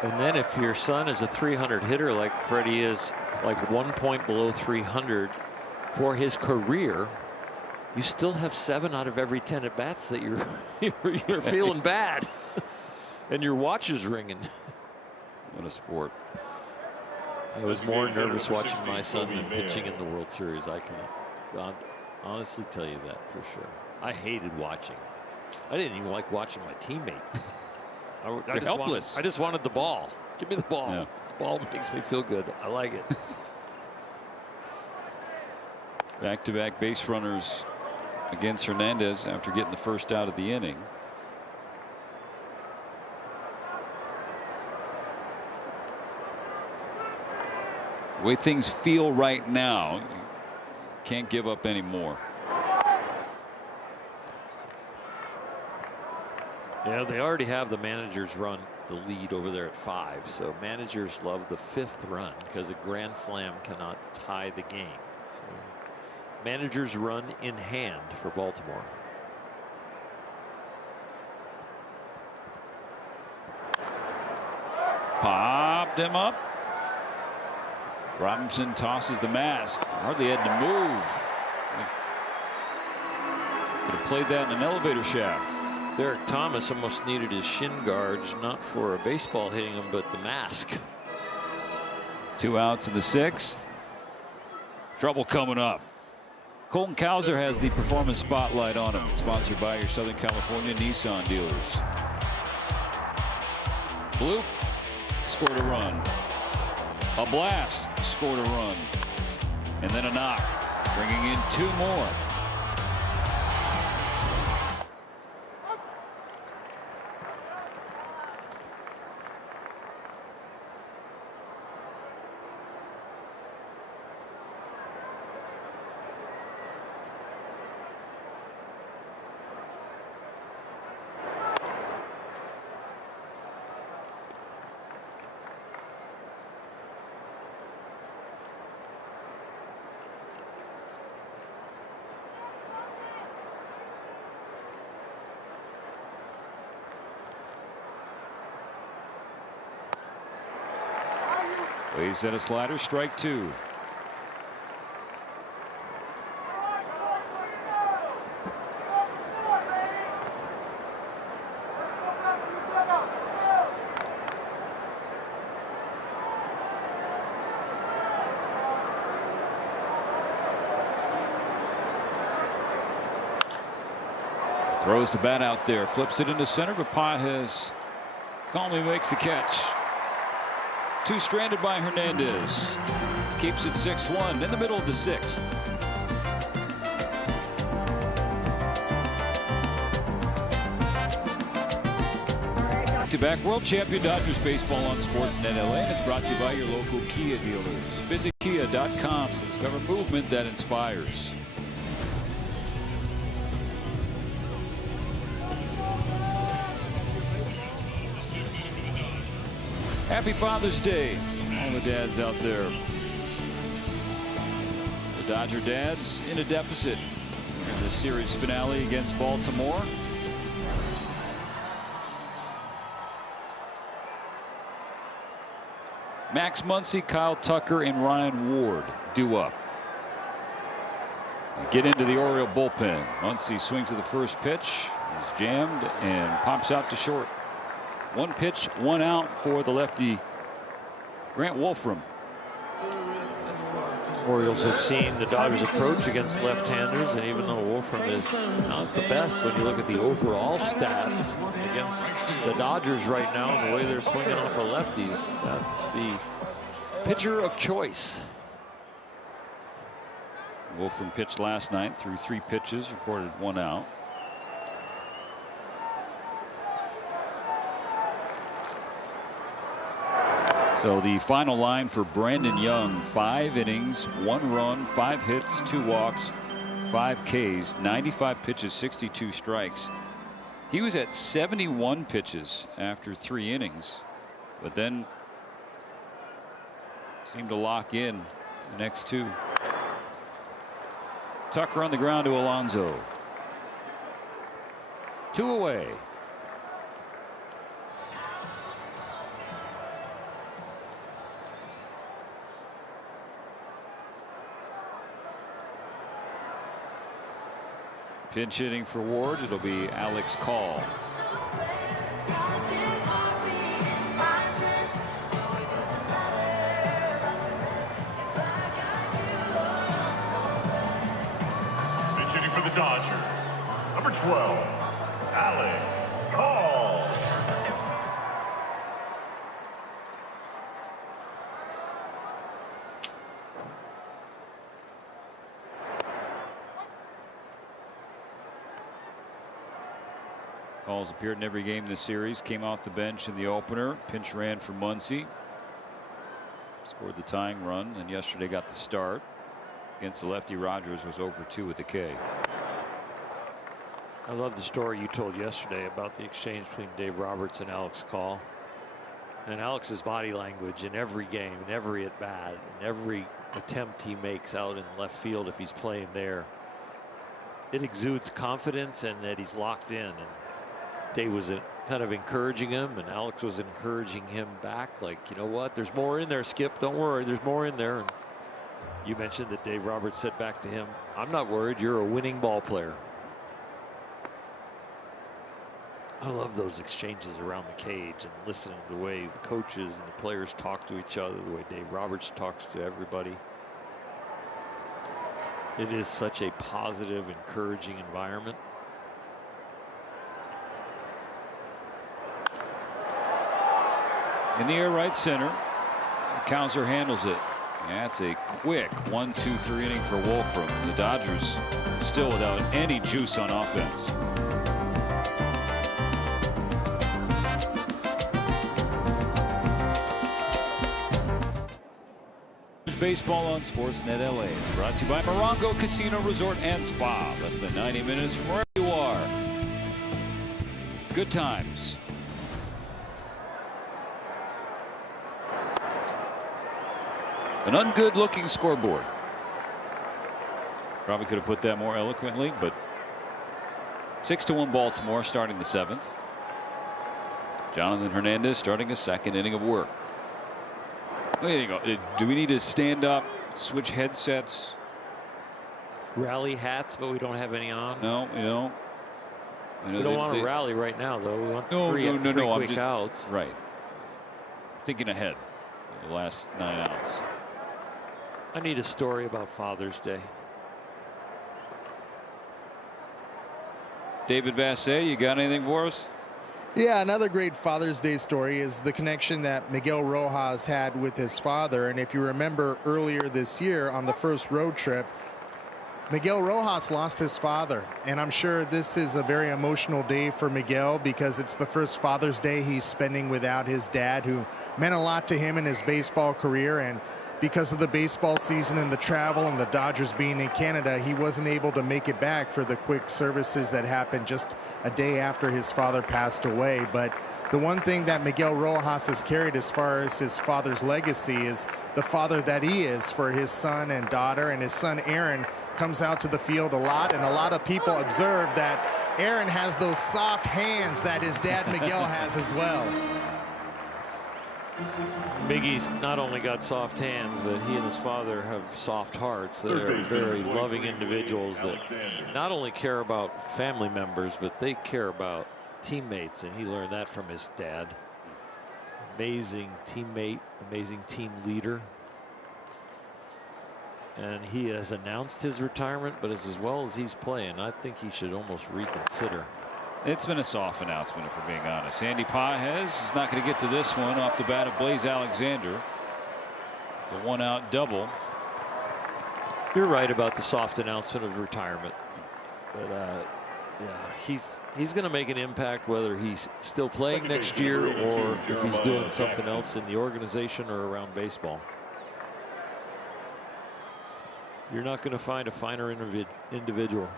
And then if your son is a 300 hitter like Freddie is, like 1 point below 300 for his career, you still have 7 out of every 10 at bats that you're feeling bad, and your watch is ringing. What a sport! I was more nervous watching my son than pitching in the World Series. I can honestly tell you that for sure. I hated watching. I didn't even like watching my teammates. I just wanted the ball. Give me the ball. Yeah. The ball makes me feel good. I like it. Back-to-back base runners against Hernandez after getting the first out of the inning. The way things feel right now, can't give up any more. Yeah, they already have the managers run the lead over there at 5. So managers love the 5th run because a grand slam cannot tie the game. So managers run in hand for Baltimore. Popped him up. Robinson tosses the mask. Hardly had to move. Could have played that in an elevator shaft. Derek Thomas almost needed his shin guards, not for a baseball hitting him, but the mask. 2 outs in the 6th. Trouble coming up. Colton Cowser has the performance spotlight on him. It's sponsored by your Southern California Nissan dealers. Bloop scored a run. A blast scored a run. And then a knock, bringing in 2 more. Waves at a slider, strike 2. Throws the bat out there, flips it into center, but Pages calmly makes the catch. 2 stranded by Hernandez. Keeps it 6-1 in the middle of the 6th. Back-to-back world champion Dodgers baseball on Sportsnet LA, and it's brought to you by your local Kia dealers. Visit Kia.com to discover movement that inspires. Happy Father's Day, all the dads out there. The Dodger dads in a deficit in the series finale against Baltimore. Max Muncy, Kyle Tucker, and Ryan Ward due up. Get into the Oriole bullpen. Muncy swings to the first pitch, is jammed, and pops out to short. 1 pitch, 1 out for the lefty Grant Wolfram. Orioles have seen the Dodgers approach against left-handers, and even though Wolfram is not the best when you look at the overall stats against the Dodgers right now and the way they're swinging off of lefties, that's the pitcher of choice. Wolfram pitched last night, threw 3 pitches, recorded 1 out. So the final line for Brandon Young: 5 innings, 1 run, 5 hits, 2 walks, 5 Ks, 95 pitches, 62 strikes. He was at 71 pitches after 3 innings, but then seemed to lock in the next 2. Tucker on the ground to Alonso. 2 away. Pinch hitting for Ward, it'll be Alex Call. Pinch hitting for the Dodgers, number 12, Alex Call. Calls appeared in every game this series. Came off the bench in the opener. Pinch ran for Muncy. Scored the tying run, and yesterday got the start against the lefty. Rogers was over 2 with the K. I love the story you told yesterday about the exchange between Dave Roberts and Alex Call. And Alex's body language in every game, in every at bat, in every attempt he makes out in left field if he's playing there, it exudes confidence and that he's locked in. And Dave was kind of encouraging him, and Alex was encouraging him back, like, you know what, there's more in there, Skip, don't worry, there's more in there. And you mentioned that Dave Roberts said back to him, I'm not worried, you're a winning ball player. I love those exchanges around the cage and listening to the way the coaches and the players talk to each other, the way Dave Roberts talks to everybody. It is such a positive, encouraging environment. In the air, right center. Cowser handles it. That's a quick 1-2-3 inning for Wolfram. The Dodgers still without any juice on offense. Baseball on Sportsnet LA is brought to you by Morongo Casino Resort and Spa. Less than 90 minutes from wherever you are. Good times. An ungood looking scoreboard. Probably could have put that more eloquently, but 6-1 Baltimore starting the 7th. Jonathan Hernandez starting a 2nd inning of work. What do you think? Do we need to stand up, switch headsets? Rally hats, but we don't have any on. No, we don't. We don't want to rally right now, though. We want No, three no. quick outs. Right. Thinking ahead. The last 9 outs. I need a story about Father's Day. David Vassay, you got anything for us? Yeah, another great Father's Day story is the connection that Miguel Rojas had with his father. And if you remember earlier this year on the first road trip, Miguel Rojas lost his father. And I'm sure this is a very emotional day for Miguel because it's the first Father's Day he's spending without his dad, who meant a lot to him in his baseball career. And because of the baseball season and the travel and the Dodgers being in Canada, he wasn't able to make it back for the quick services that happened just a day after his father passed away. But the one thing that Miguel Rojas has carried as far as his father's legacy is the father that he is for his son and daughter. And his son Aaron comes out to the field a lot, and a lot of people observe that Aaron has those soft hands that his dad Miguel has as well. Miggy's not only got soft hands, but he and his father have soft hearts. They're very loving individuals that not only care about family members, but they care about teammates, and he learned that from his dad. Amazing teammate, amazing team leader. And he has announced his retirement, but as well as he's playing, I think he should almost reconsider. It's been a soft announcement, if we're being honest. Andy Pages is not going to get to this one off the bat of Blaze Alexander. It's a 1-out double. You're right about the soft announcement of retirement, but yeah, he's going to make an impact whether he's still playing next year or if he's doing something else in the organization or around baseball. You're not going to find a finer individual.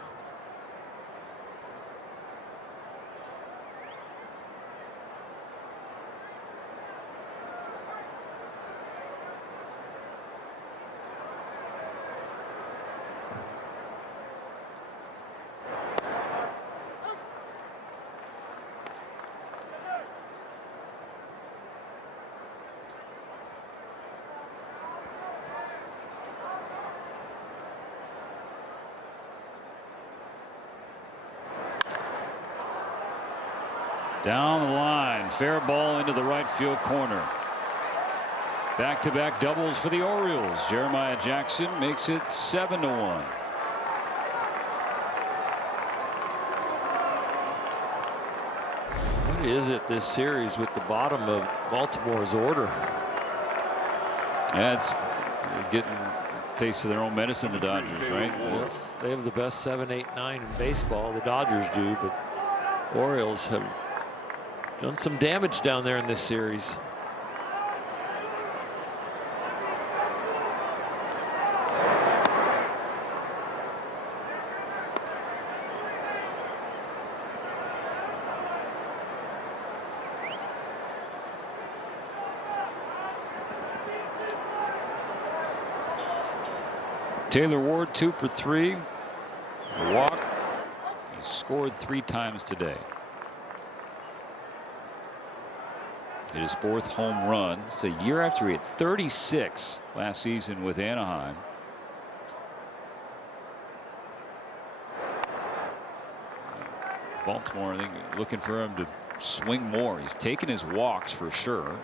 Down the line, fair ball into the right field corner. Back-to-back doubles for the Orioles. Jeremiah Jackson makes it 7-1. What is it this series with the bottom of Baltimore's order? Yeah, it's getting a taste of their own medicine, the Dodgers, right? Yes. They have the best 7, 8, 9 in baseball. The Dodgers do, but Orioles have done some damage down there in this series. Taylor Ward 2 for 3. A walk. He scored 3 times today. Hit his 4th home run. It's a year after he had 36 last season with Anaheim. Baltimore, I think, looking for him to swing more. He's taken his walks for sure.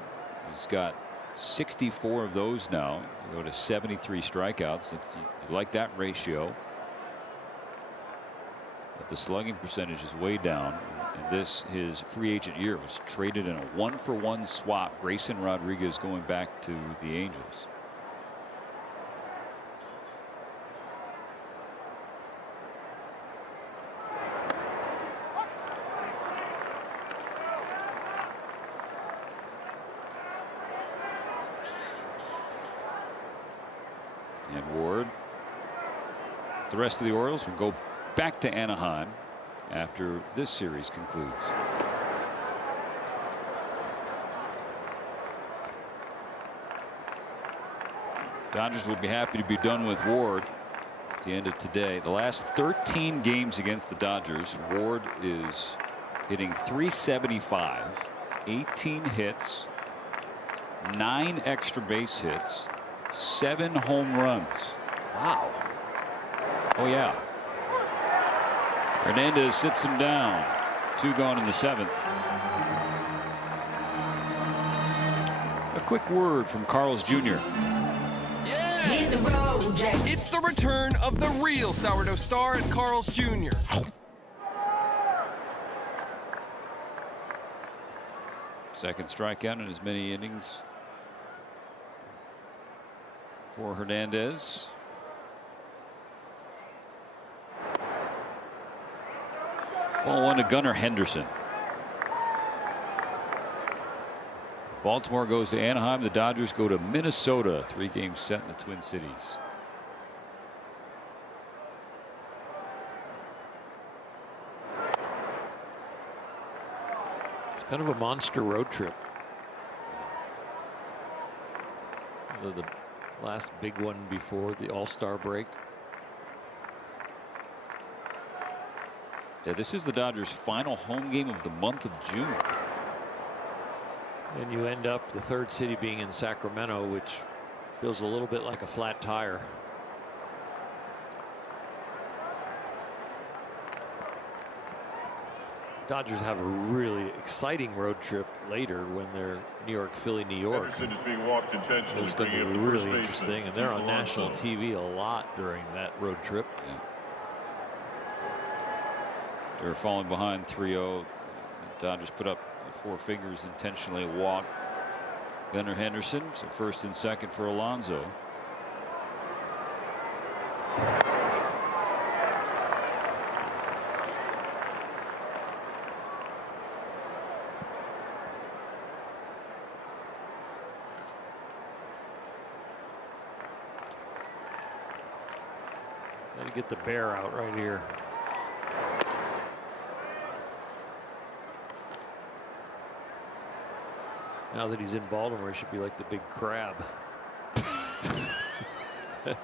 He's got 64 of those now. You go to 73 strikeouts. You like that ratio. But the slugging percentage is way down. And this, his free agent year, was traded in a 1-for-1 swap. Grayson Rodriguez going back to the Angels. And Ward. The rest of the Orioles will go back to Anaheim after this series concludes. Dodgers will be happy to be done with Ward at the end of today. The last 13 games against the Dodgers, Ward is hitting .375, 18 hits, 9 extra base hits, 7 home runs. Wow. Oh yeah. Hernandez sits him down. 2 gone in the 7th. A quick word from Carlos Jr. Hit the road, Jack. It's the return of the real sourdough star at Carl's Jr. Second strikeout in as many innings for Hernandez. Ball 1 to Gunnar Henderson. Baltimore goes to Anaheim. The Dodgers go to Minnesota. 3 games set in the Twin Cities. It's kind of a monster road trip. The last big one before the All-Star break. Yeah, this is the Dodgers' final home game of the month of June. And you end up the third city being in Sacramento, which feels a little bit like a flat tire. Dodgers have a really exciting road trip later when they're New York, Philly, New York. Henderson is being walked intentionally. It's going to be really interesting, and they're on national TV a lot during that road trip. Yeah. They're falling behind 3-0. Dodgers put up 4 fingers intentionally, walked Gunnar Henderson. So first and second for Alonso. Got to get the bear out right here. Now that he's in Baltimore, he should be like the big crab. I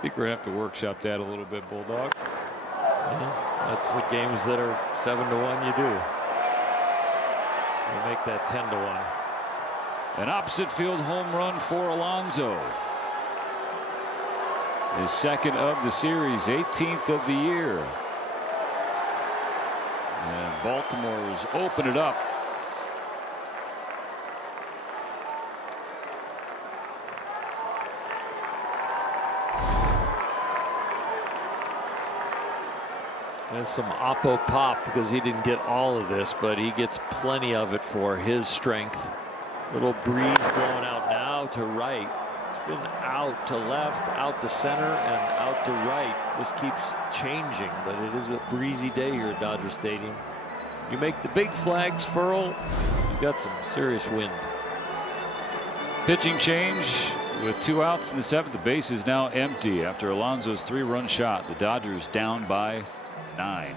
think we're going to have to workshop that a little bit, Bulldog. Yeah, that's what games that are 7-1 you do. You make that 10-1. An opposite field home run for Alonso. His second of the series, 18th of the year. And Baltimore's open it up. There's some oppo pop because he didn't get all of this, but he gets plenty of it for his strength. Little breeze blowing out now to right. It's been out to left, out to center, and out to right. This keeps changing, but it is a breezy day here at Dodger Stadium. You make the big flags furl, you got some serious wind. Pitching change with 2 outs in the 7th. The base is now empty after Alonso's 3-run shot. The Dodgers down by 9.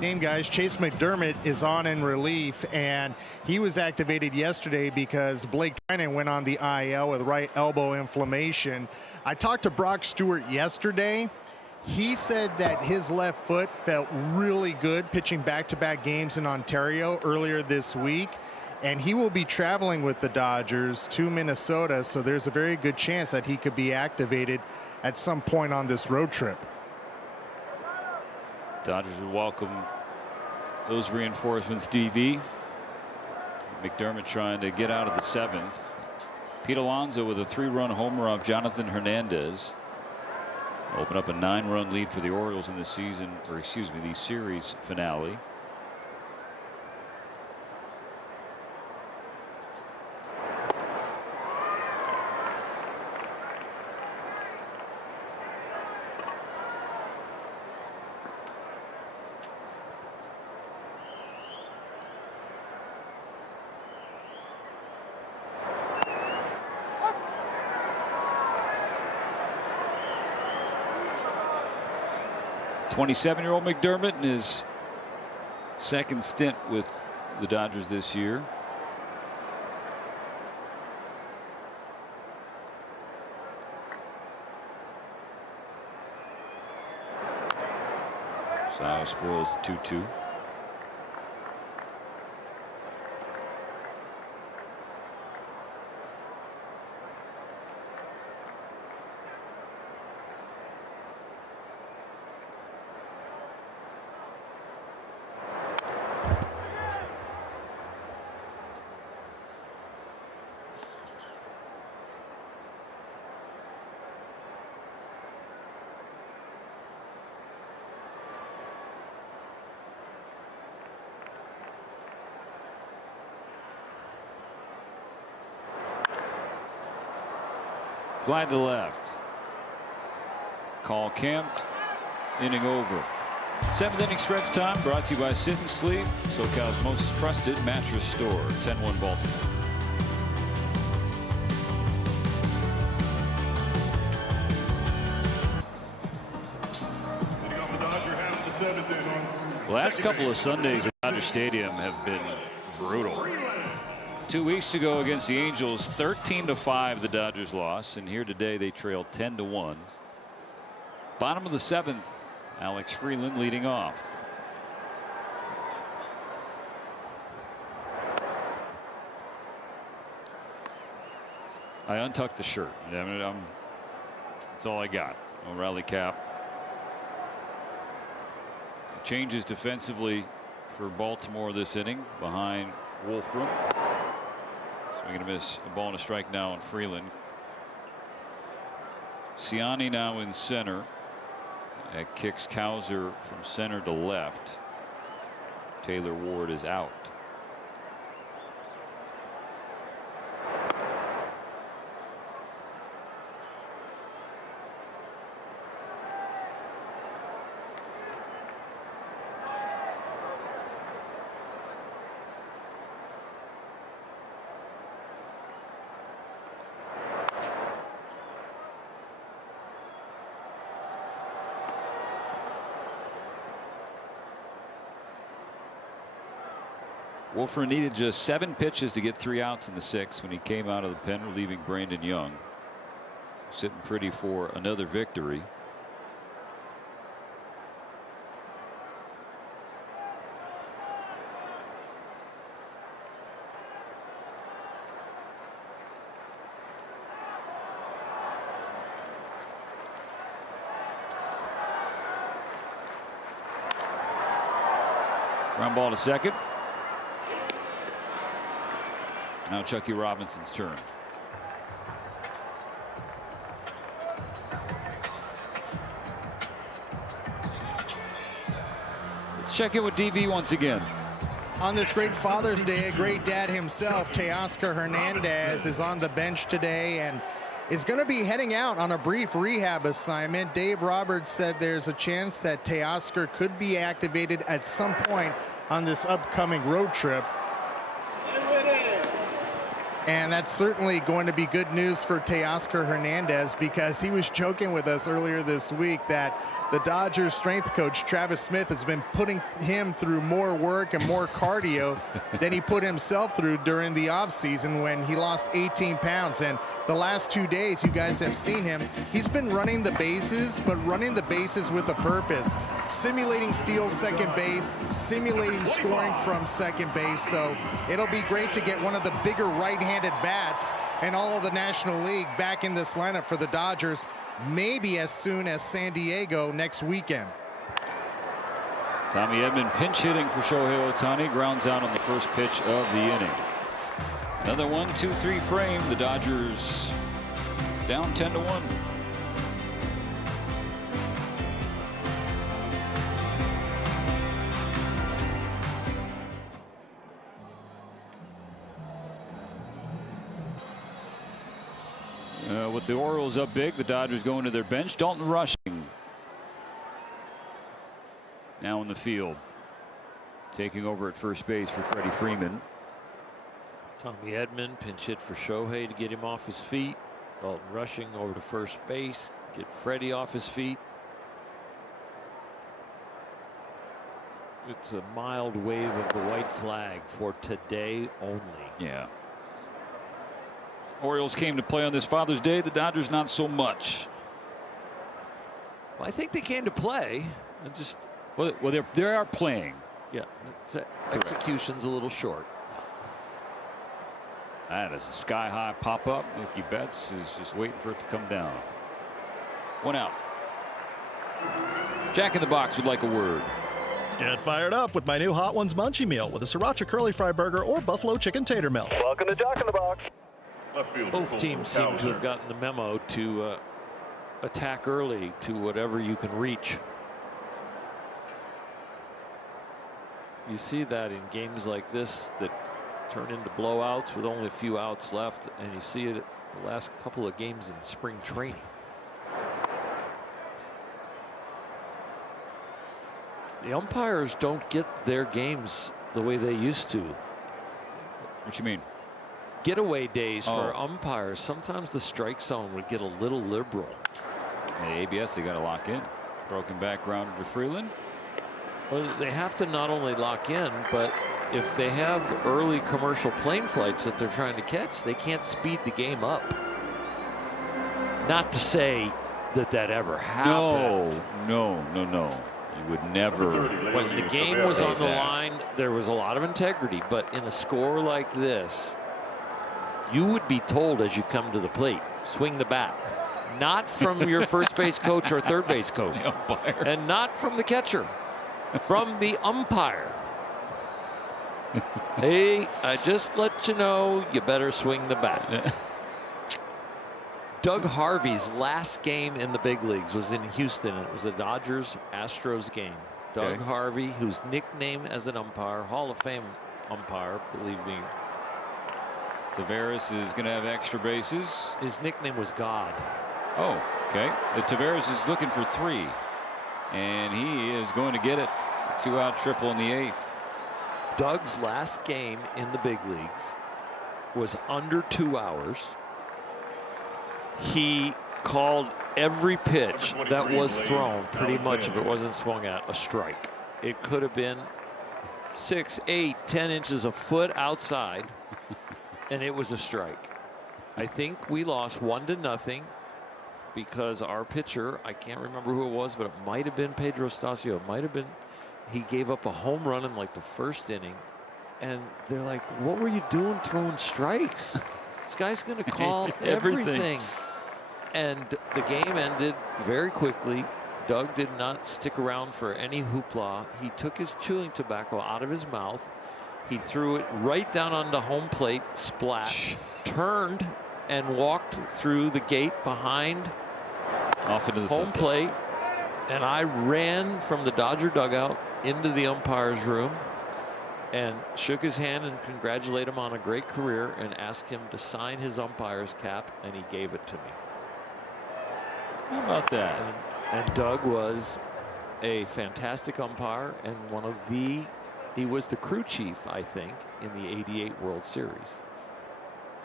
Game, guys. Chase McDermott is on in relief, and he was activated yesterday because Blake Treinen went on the IL with right elbow inflammation. I talked to Brock Stewart yesterday. He said that his left foot felt really good pitching back-to-back games in Ontario earlier this week, and he will be traveling with the Dodgers to Minnesota, so there's a very good chance that he could be activated at some point on this road trip. Dodgers will welcome those reinforcements, DV. McDermott trying to get out of the 7th. Pete Alonso with a 3-run homer off Jonathan Hernandez. Open up a 9-run lead for the Orioles in the season, or excuse me, the series finale. '27-year-old McDermott in his second stint with the Dodgers this year. So spoils the 2-2. Fly to left. Call camped. Inning over. 7th inning stretch time brought to you by Sit and Sleep, SoCal's most trusted mattress store. 10-1 Baltimore. The last couple of Sundays at Dodger Stadium have been brutal. 2 weeks ago against the Angels, 13-5 the Dodgers lost, and here today they trailed 10-1. Bottom of the 7th, Alex Freeland leading off. I untucked the shirt. I mean, that's all I got. O'Reilly cap. Changes defensively for Baltimore this inning behind Wolfram. Swing and a miss, a ball and a strike now on Freeland. Ciani now in center. That kicks Cowser from center to left. Taylor Ward is out. Wolfram needed just 7 pitches to get 3 outs in the 6th when he came out of the pen, relieving Brandon Young. Sitting pretty for another victory. Ground ball to second. Now Chucky Robinson's turn. Let's check in with DB once again. On this great Father's Day, a great dad himself, Teoscar Hernandez, is on the bench today and is going to be heading out on a brief rehab assignment. Dave Roberts said there's a chance that Teoscar could be activated at some point on this upcoming road trip. And that's certainly going to be good news for Teoscar Hernandez, because he was joking with us earlier this week that the Dodgers strength coach Travis Smith has been putting him through more work and more cardio than he put himself through during the offseason when he lost 18 pounds. And the last 2 days, you guys have seen him. He's been running the bases, but running the bases with a purpose. Simulating steals second base, simulating scoring from second base. So it'll be great to get one of the bigger right-handed bats in all of the National League back in this lineup for the Dodgers, maybe as soon as San Diego next weekend. Tommy Edman pinch hitting for Shohei Ohtani, grounds out on the first pitch of the inning. Another 1-2-3 frame. The Dodgers down 10-1. With the Orioles up big, the Dodgers going to their bench. Dalton Rushing now in the field, taking over at first base for Freddie Freeman. Tommy Edman pinch hit for Shohei to get him off his feet. Dalton Rushing over to first base, get Freddie off his feet. It's a mild wave of the white flag for today only. Yeah. Orioles came to play on this Father's Day. The Dodgers not so much. Well, I think they came to play. Well, they are playing. Yeah, execution's a little short. That is a sky-high pop-up. Mookie Betts is just waiting for it to come down. 1 out. Jack in the Box would like a word. Get fired up with my new Hot Ones Munchie Meal with a Sriracha Curly Fry Burger or Buffalo Chicken Tater Melt. Welcome to Jack in the Box. Both teams seem to have gotten the memo to attack early to whatever you can reach. You see that in games like this that turn into blowouts with only a few outs left, and you see it the last couple of games in spring training. The umpires don't get their games the way they used to. What you mean? Getaway days for umpires. Sometimes the strike zone would get a little liberal. The ABS, they got to lock in. Broken back grounder to Freeland. Well, they have to not only lock in, but if they have early commercial plane flights that they're trying to catch, they can't speed the game up. Not to say that ever happened. No. You would never. When the game was on the line, there was a lot of integrity, but in a score like this, you would be told as you come to the plate, swing the bat. Not from your first base coach or third base coach. And not from the catcher. From the umpire. Hey, I just let you know you better swing the bat. Doug Harvey's last game in the big leagues was in Houston. It was a Dodgers-Astros game. Doug Harvey, whose nickname as an umpire, Hall of Fame umpire, believe me. Tavares is going to have extra bases. His nickname was God. Oh, okay. Tavares is looking for 3. And he is going to get it. 2-out triple in the 8th. Doug's last game in the big leagues was under 2 hours. He called every pitch that was thrown, pretty much, if it wasn't swung at, a strike. It could have been 6, 8, 10 inches, a foot outside, and it was a strike. I think we lost 1-0 because our pitcher, I can't remember who it was, but it might have been Pedro Stasio. It might have been, he gave up a home run in like the first inning, and they're like, what were you doing throwing strikes? This guy's going to call everything. And the game ended very quickly. Doug did not stick around for any hoopla. He took his chewing tobacco out of his mouth. He threw it right down onto home plate, splat, turned and walked through the gate behind off into the home sunset. plate. And I ran from the Dodger dugout into the umpire's room and shook his hand and congratulated him on a great career and asked him to sign his umpire's cap, and he gave it to me. How about that? And Doug was a fantastic umpire and he was the crew chief, I think, in the '88 World Series.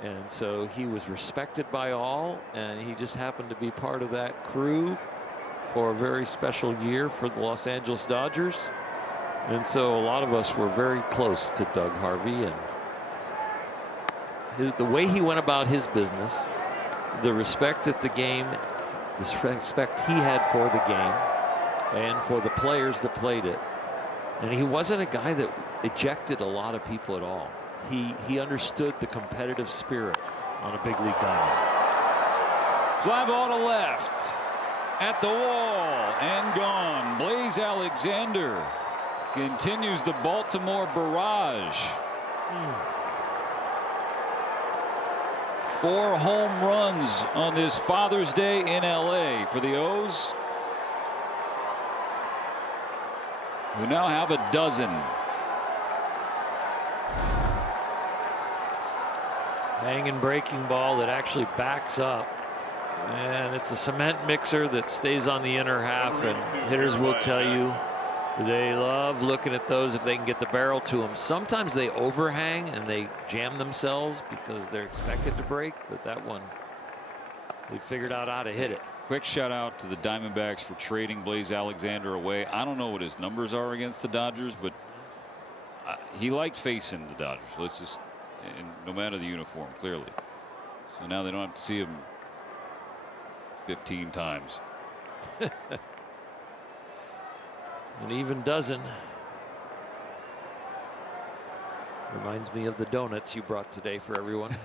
And so he was respected by all, and he just happened to be part of that crew for a very special year for the Los Angeles Dodgers. And so a lot of us were very close to Doug Harvey, and the way he went about his business, the respect that the game, the respect he had for the game and for the players that played it. And he wasn't a guy that ejected a lot of people at all. He understood the competitive spirit on a big league diamond. Fly ball to left. At the wall and gone. Blaze Alexander continues the Baltimore barrage. 4 home runs on this Father's Day in LA for the O's, who now have a dozen. Hanging breaking ball that actually backs up. And it's a cement mixer that stays on the inner half, and hitters will tell you they love looking at those if they can get the barrel to them. Sometimes they overhang and they jam themselves because they're expected to break, but that one, they figured out how to hit it. Quick shout out to the Diamondbacks for trading Blaze Alexander away. I don't know what his numbers are against the Dodgers, but he liked facing the Dodgers. Let's just, and no matter the uniform, clearly. So now they don't have to see him 15 times. An even dozen. Reminds me of the donuts you brought today for everyone.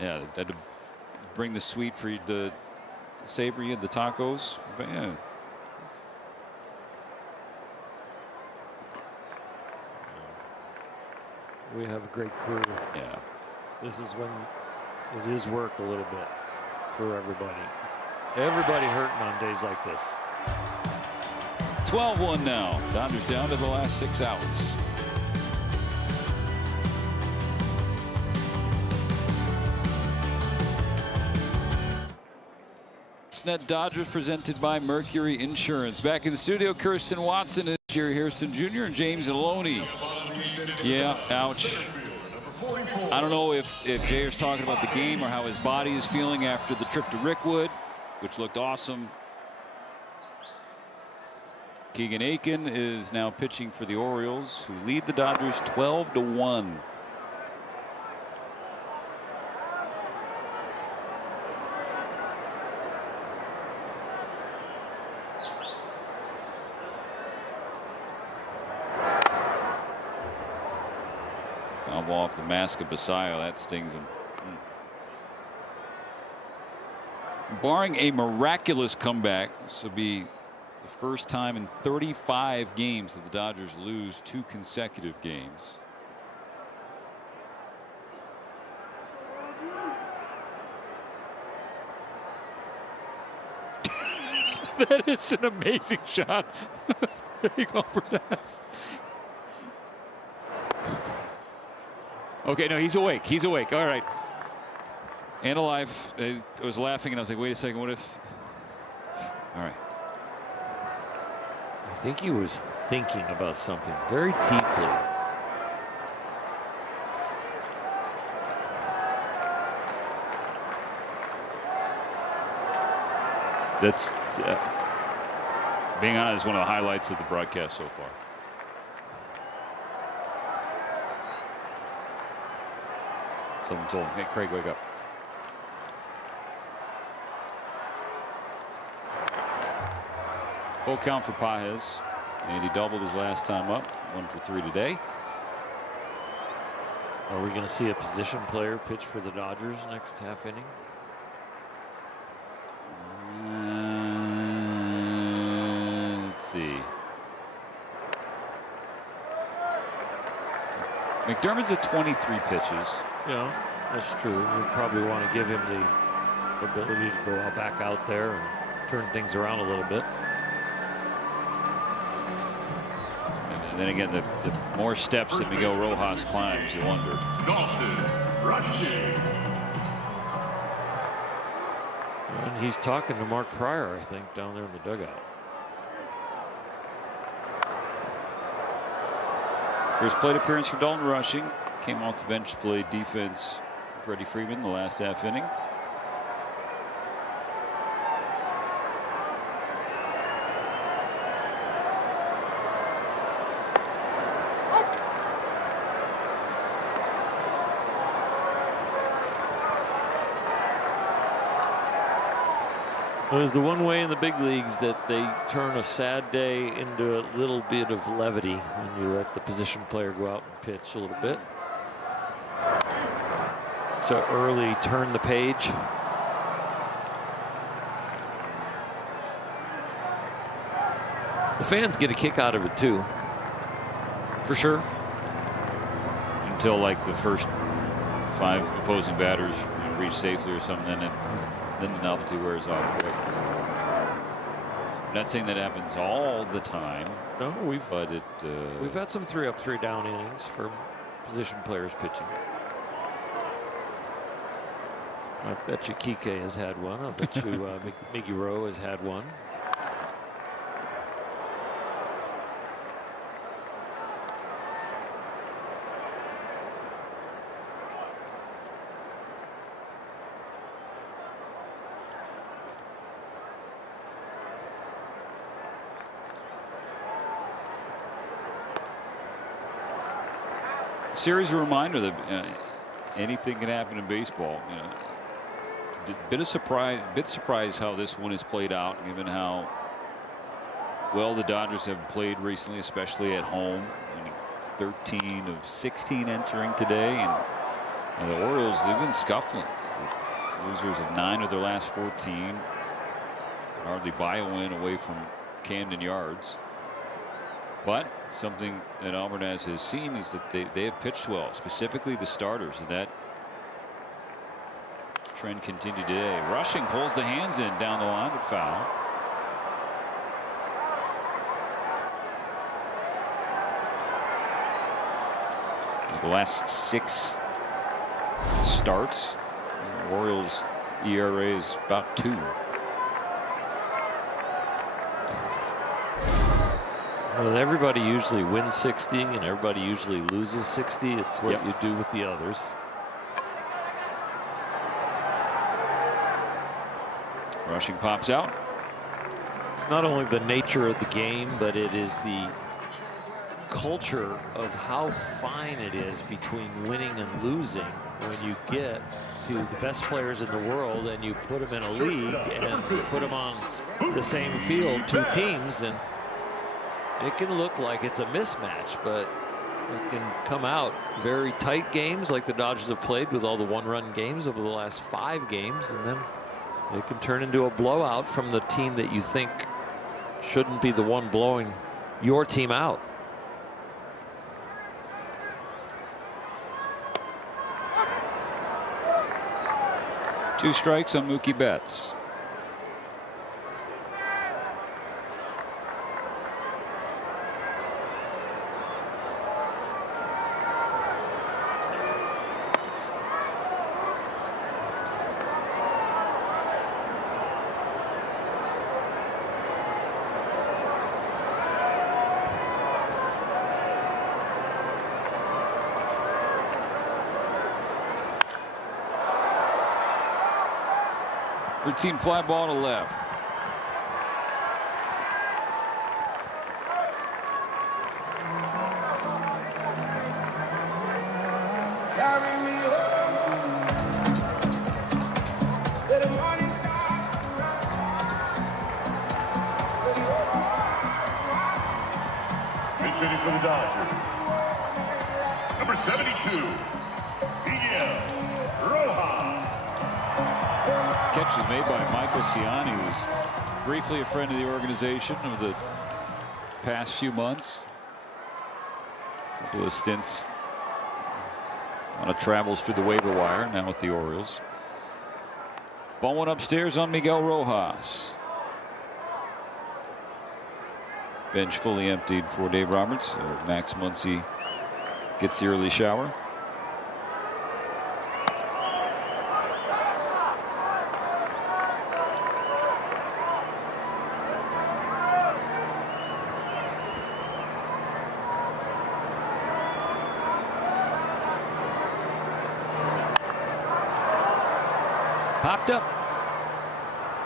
Yeah, had to bring the sweet for the savory and the tacos. But yeah. We have a great crew. Yeah. This is when it is work a little bit for everybody. Everybody hurting on days like this. 12-1 now. Dodgers down to the last 6 outs. Net Dodgers presented by Mercury Insurance. Back in the studio, Kirsten Watson, Jerry Harrison Jr., and James Aloney. Yeah, ouch. I don't know if Jayer's talking about the game or how his body is feeling after the trip to Rickwood, which looked awesome. Keegan Aiken is now pitching for the Orioles, who lead the Dodgers 12-1. Off the mask of Basayo, that stings him. Barring a miraculous comeback, this will be the first time in 35 games that the Dodgers lose 2 consecutive games. That is an amazing shot. There you go, Burness. Okay, no, he's awake. He's awake. All right. And alive. I was laughing, and I was like, wait a second. What if? All right. I think he was thinking about something very deeply. That's, being honest, one of the highlights of the broadcast so far. Someone told him, hey, Craig, wake up. Full count for Pages. And he doubled his last time up. 1 for 3 today. Are we going to see a position player pitch for the Dodgers next half inning? Let's see. McDermott's at 23 pitches. Yeah, that's true. You probably want to give him the ability to go back out there and turn things around a little bit. And then again, the more steps that Miguel Rojas climbs, you wonder. And he's talking to Mark Pryor, I think, down there in the dugout. First plate appearance for Dalton Rushing. Came off the bench to play defense for Freddie Freeman the last half inning. It was the one way in the big leagues that they turn a sad day into a little bit of levity when you let the position player go out and pitch a little bit. So early turn the page. The fans get a kick out of it too. For sure. Until like the first 5 opposing batters reach safely or something, then the novelty wears off quick. I'm not saying that happens all the time. No, we've had some 3-up, 3-down innings for position players pitching. I bet you Kike has had one. I bet you Miggy Rowe has had one. Series a reminder that anything can happen in baseball. You know, bit surprised how this one has played out, given how well the Dodgers have played recently, especially at home. Winning 13 of 16 entering today, and the Orioles, they've been scuffling. Losers of 9 of their last 14. Can hardly buy a win away from Camden Yards. But something that Alvarez has seen is that they have pitched well, specifically the starters, and that trend continued today. Rushing pulls the hands in down the line, but foul. The last 6 starts, the Orioles ERA is about 2. Well, everybody usually wins 60 and everybody usually loses 60. It's what you do with the others. Rushing pops out. It's not only the nature of the game, but it is the culture of how fine it is between winning and losing when you get to the best players in the world and you put them in a league and you put them on the same field, 2 teams, and it can look like it's a mismatch, but it can come out very tight games like the Dodgers have played with all the 1-run games over the last 5 games, and then it can turn into a blowout from the team that you think shouldn't be the one blowing your team out. Two strikes on Mookie Betts. Routine fly ball to left. Pitching for the Dodgers, number 72, Miguel Rojas. Catch was made by Michael Ciani, who's briefly a friend of the organization over the past few months. A couple of stints on travels through the waiver wire, now with the Orioles. Ball went upstairs on Miguel Rojas. Bench fully emptied for Dave Roberts. So Max Muncy gets the early shower. Popped up.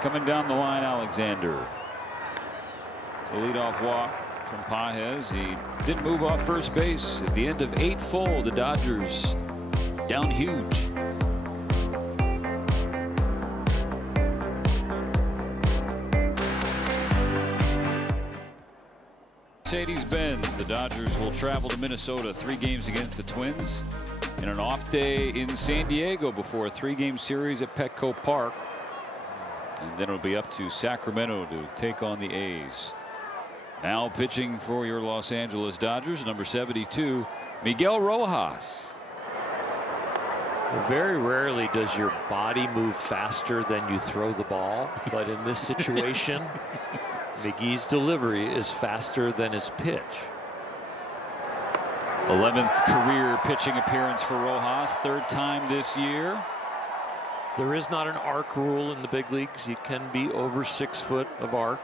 Coming down the line, Alexander. The leadoff walk from Pages. He didn't move off first base. At the end of 8 full, the Dodgers down huge. Mercedes-Benz. The Dodgers will travel to Minnesota. 3 games against the Twins. And an off day in San Diego before a 3-game series at Petco Park. And then it'll be up to Sacramento to take on the A's. Now pitching for your Los Angeles Dodgers, number 72, Miguel Rojas. Well, very rarely does your body move faster than you throw the ball. But in this situation, McGee's delivery is faster than his pitch. 11th career pitching appearance for Rojas, 3rd time this year. There is not an arc rule in the big leagues. You can be over 6 foot of arc.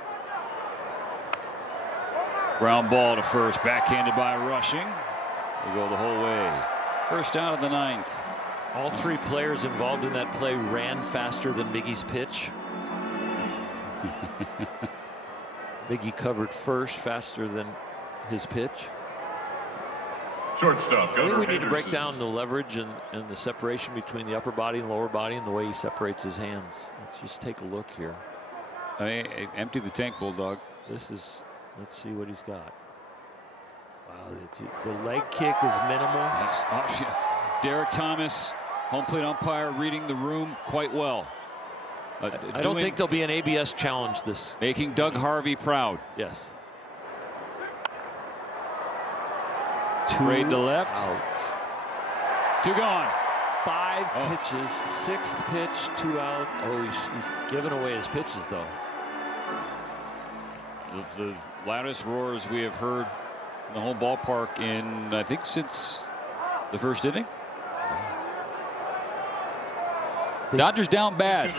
Ground ball to first, backhanded by Rushing. Will go the whole way. First out of the 9th. All 3 players involved in that play ran faster than Miggy's pitch. Miggy covered first faster than his pitch. Shortstop, I think we need to break down the leverage and the separation between the upper body and lower body and the way he separates his hands. Let's just take a look here. I mean, empty the tank, Bulldog. This is Let's see what he's got. Wow, the leg kick is minimal. Yes. Oh, yeah. Derek Thomas, home plate umpire, reading the room quite well. I don't think there'll be an ABS challenge this. Making Doug Harvey proud. Yes. Sprayed to left. Out. 2 gone. 5 pitches, 6th pitch, 2 out. Oh, he's giving away his pitches though. The loudest roars we have heard in the home ballpark in, I think, since the first inning. Dodgers down bad.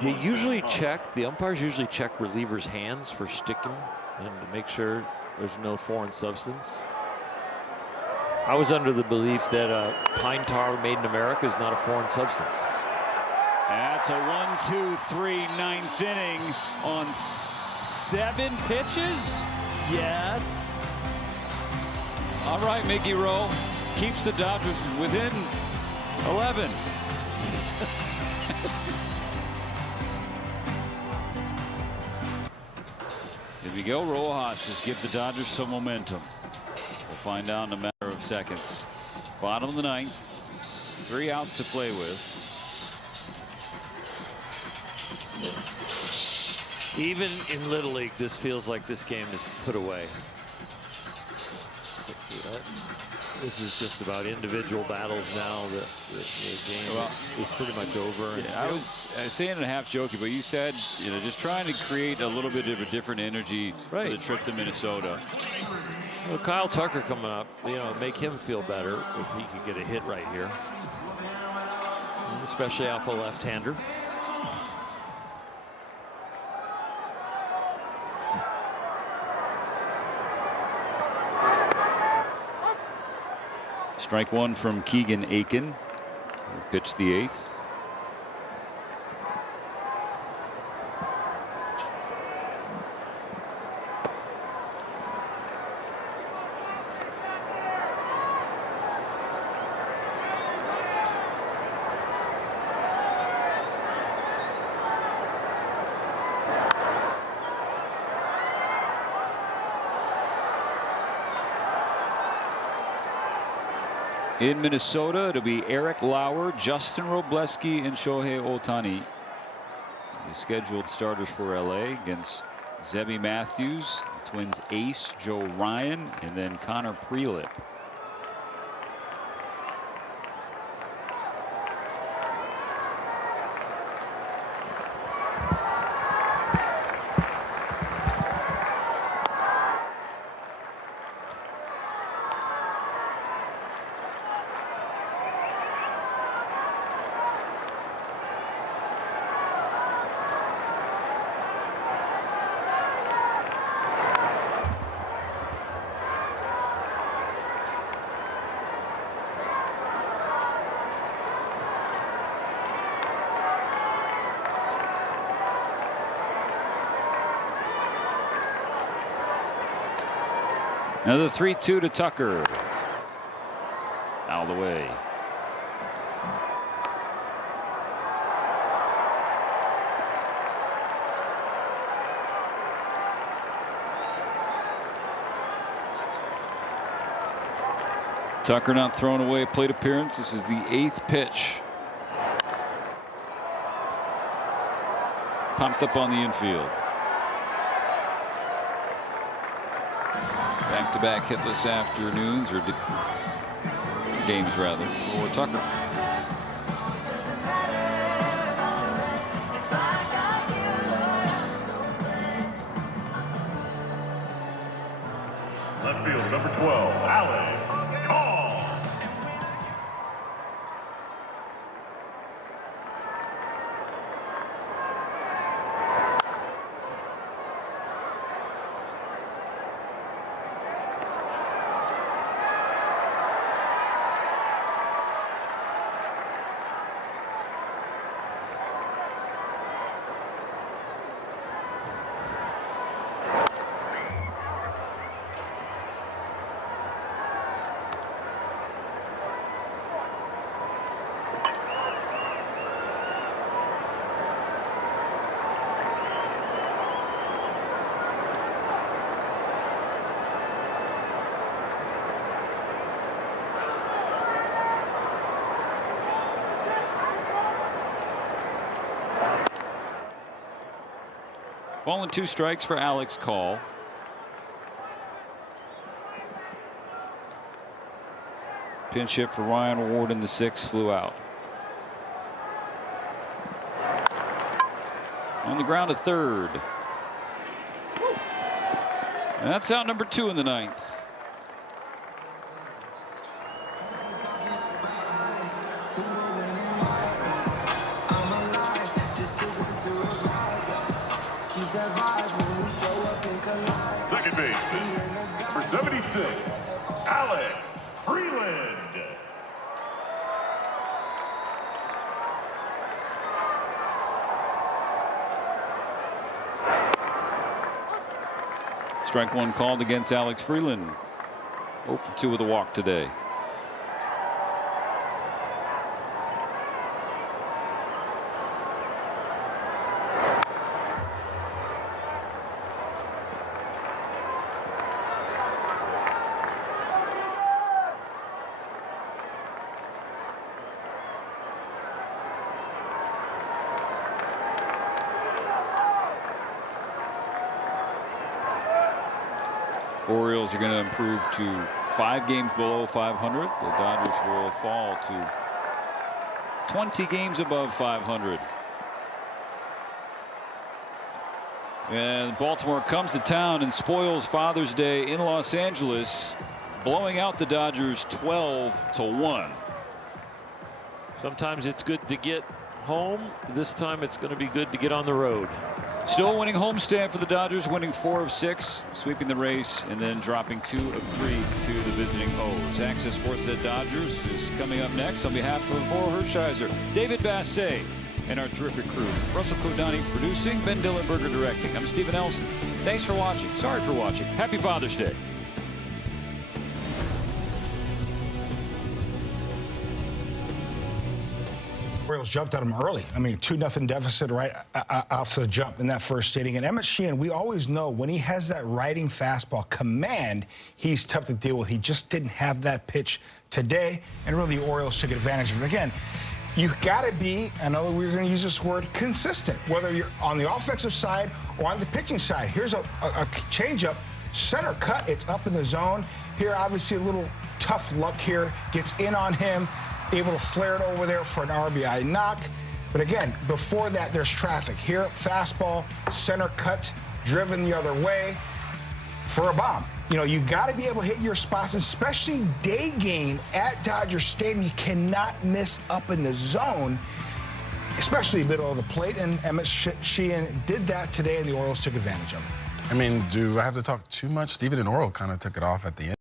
You usually check, the umpires usually check relievers' hands for sticking and to make sure there's no foreign substance. I was under the belief that pine tar made in America is not a foreign substance. That's a 1-2-3 9th inning on 7 pitches. Yes. All right, Mickey Rowe keeps the Dodgers within 11. Here we go. Rojas just give the Dodgers some momentum. We'll find out in a matter of seconds. Bottom of the 9th. 3 outs to play with. Even in Little League, this feels like this game is put away. This is just about individual battles now. The game is pretty much over. Yeah, I was saying it half joking, but you said, you know, just trying to create a little bit of a different energy for the trip to Minnesota. Well, Kyle Tucker coming up, you know, make him feel better if he could get a hit right here, especially off a left-hander. Strike 1 from Keegan Aiken, who pitched the 8th. In Minnesota, it'll be Eric Lauer, Justin Robleski, and Shohei Ohtani. The scheduled starters for LA against Zebby Matthews, the Twins ace Joe Ryan, and then Connor Prelip. Another 3-2 to Tucker. Out of the way. Tucker not throwing away a plate appearance. This is the 8th pitch. Pumped up on the infield. Back-to-back hitless afternoons, or games rather, for Tucker. Left field, number 12, Alex Call. Ball and 2 strikes for Alex Call. Pinch hit for Ryan Ward in the 6th, flew out. On the ground to 3rd. And that's out number 2 in the 9th. Second base, for 76, Alex Freeland. Strike 1 called against Alex Freeland. 0 for 2 with a walk today. Orioles are going to improve to 5 games below 500. The Dodgers will fall to 20 games above 500. And Baltimore comes to town and spoils Father's Day in Los Angeles, blowing out the Dodgers 12-1. Sometimes it's good to get home. This time it's going to be good to get on the road. Still a winning homestand for the Dodgers, winning 4 of 6, sweeping the Rays, and then dropping 2 of 3 to the visiting O's. Access Sports at Dodgers is coming up next. On behalf of Laurel Hershiser, David Bassett, and our terrific crew, Russell Kodani producing, Ben Dillenberger directing. I'm Stephen Elson. Thanks for watching. Sorry for watching. Happy Father's Day. Orioles jumped at him early. I mean, 2-0 deficit right off the jump in that first inning. And Emmett Sheehan, we always know when he has that riding fastball command, he's tough to deal with. He just didn't have that pitch today, and really the Orioles took advantage of it. Again, you got to be, I know we're going to use this word, consistent, whether you're on the offensive side or on the pitching side. Here's a changeup, center cut, it's up in the zone. Here, obviously, a little tough luck here, gets in on him, able to flare it over there for an RBI knock. But again, before that, there's traffic. Here, fastball, center cut, driven the other way for a bomb. You know, you got to be able to hit your spots, especially day game at Dodger Stadium. You cannot miss up in the zone, especially middle of the plate. And Emmett Sheehan did that today, and the Orioles took advantage of it. I mean, do I have to talk too much? Steven and Oriole kind of took it off at the end.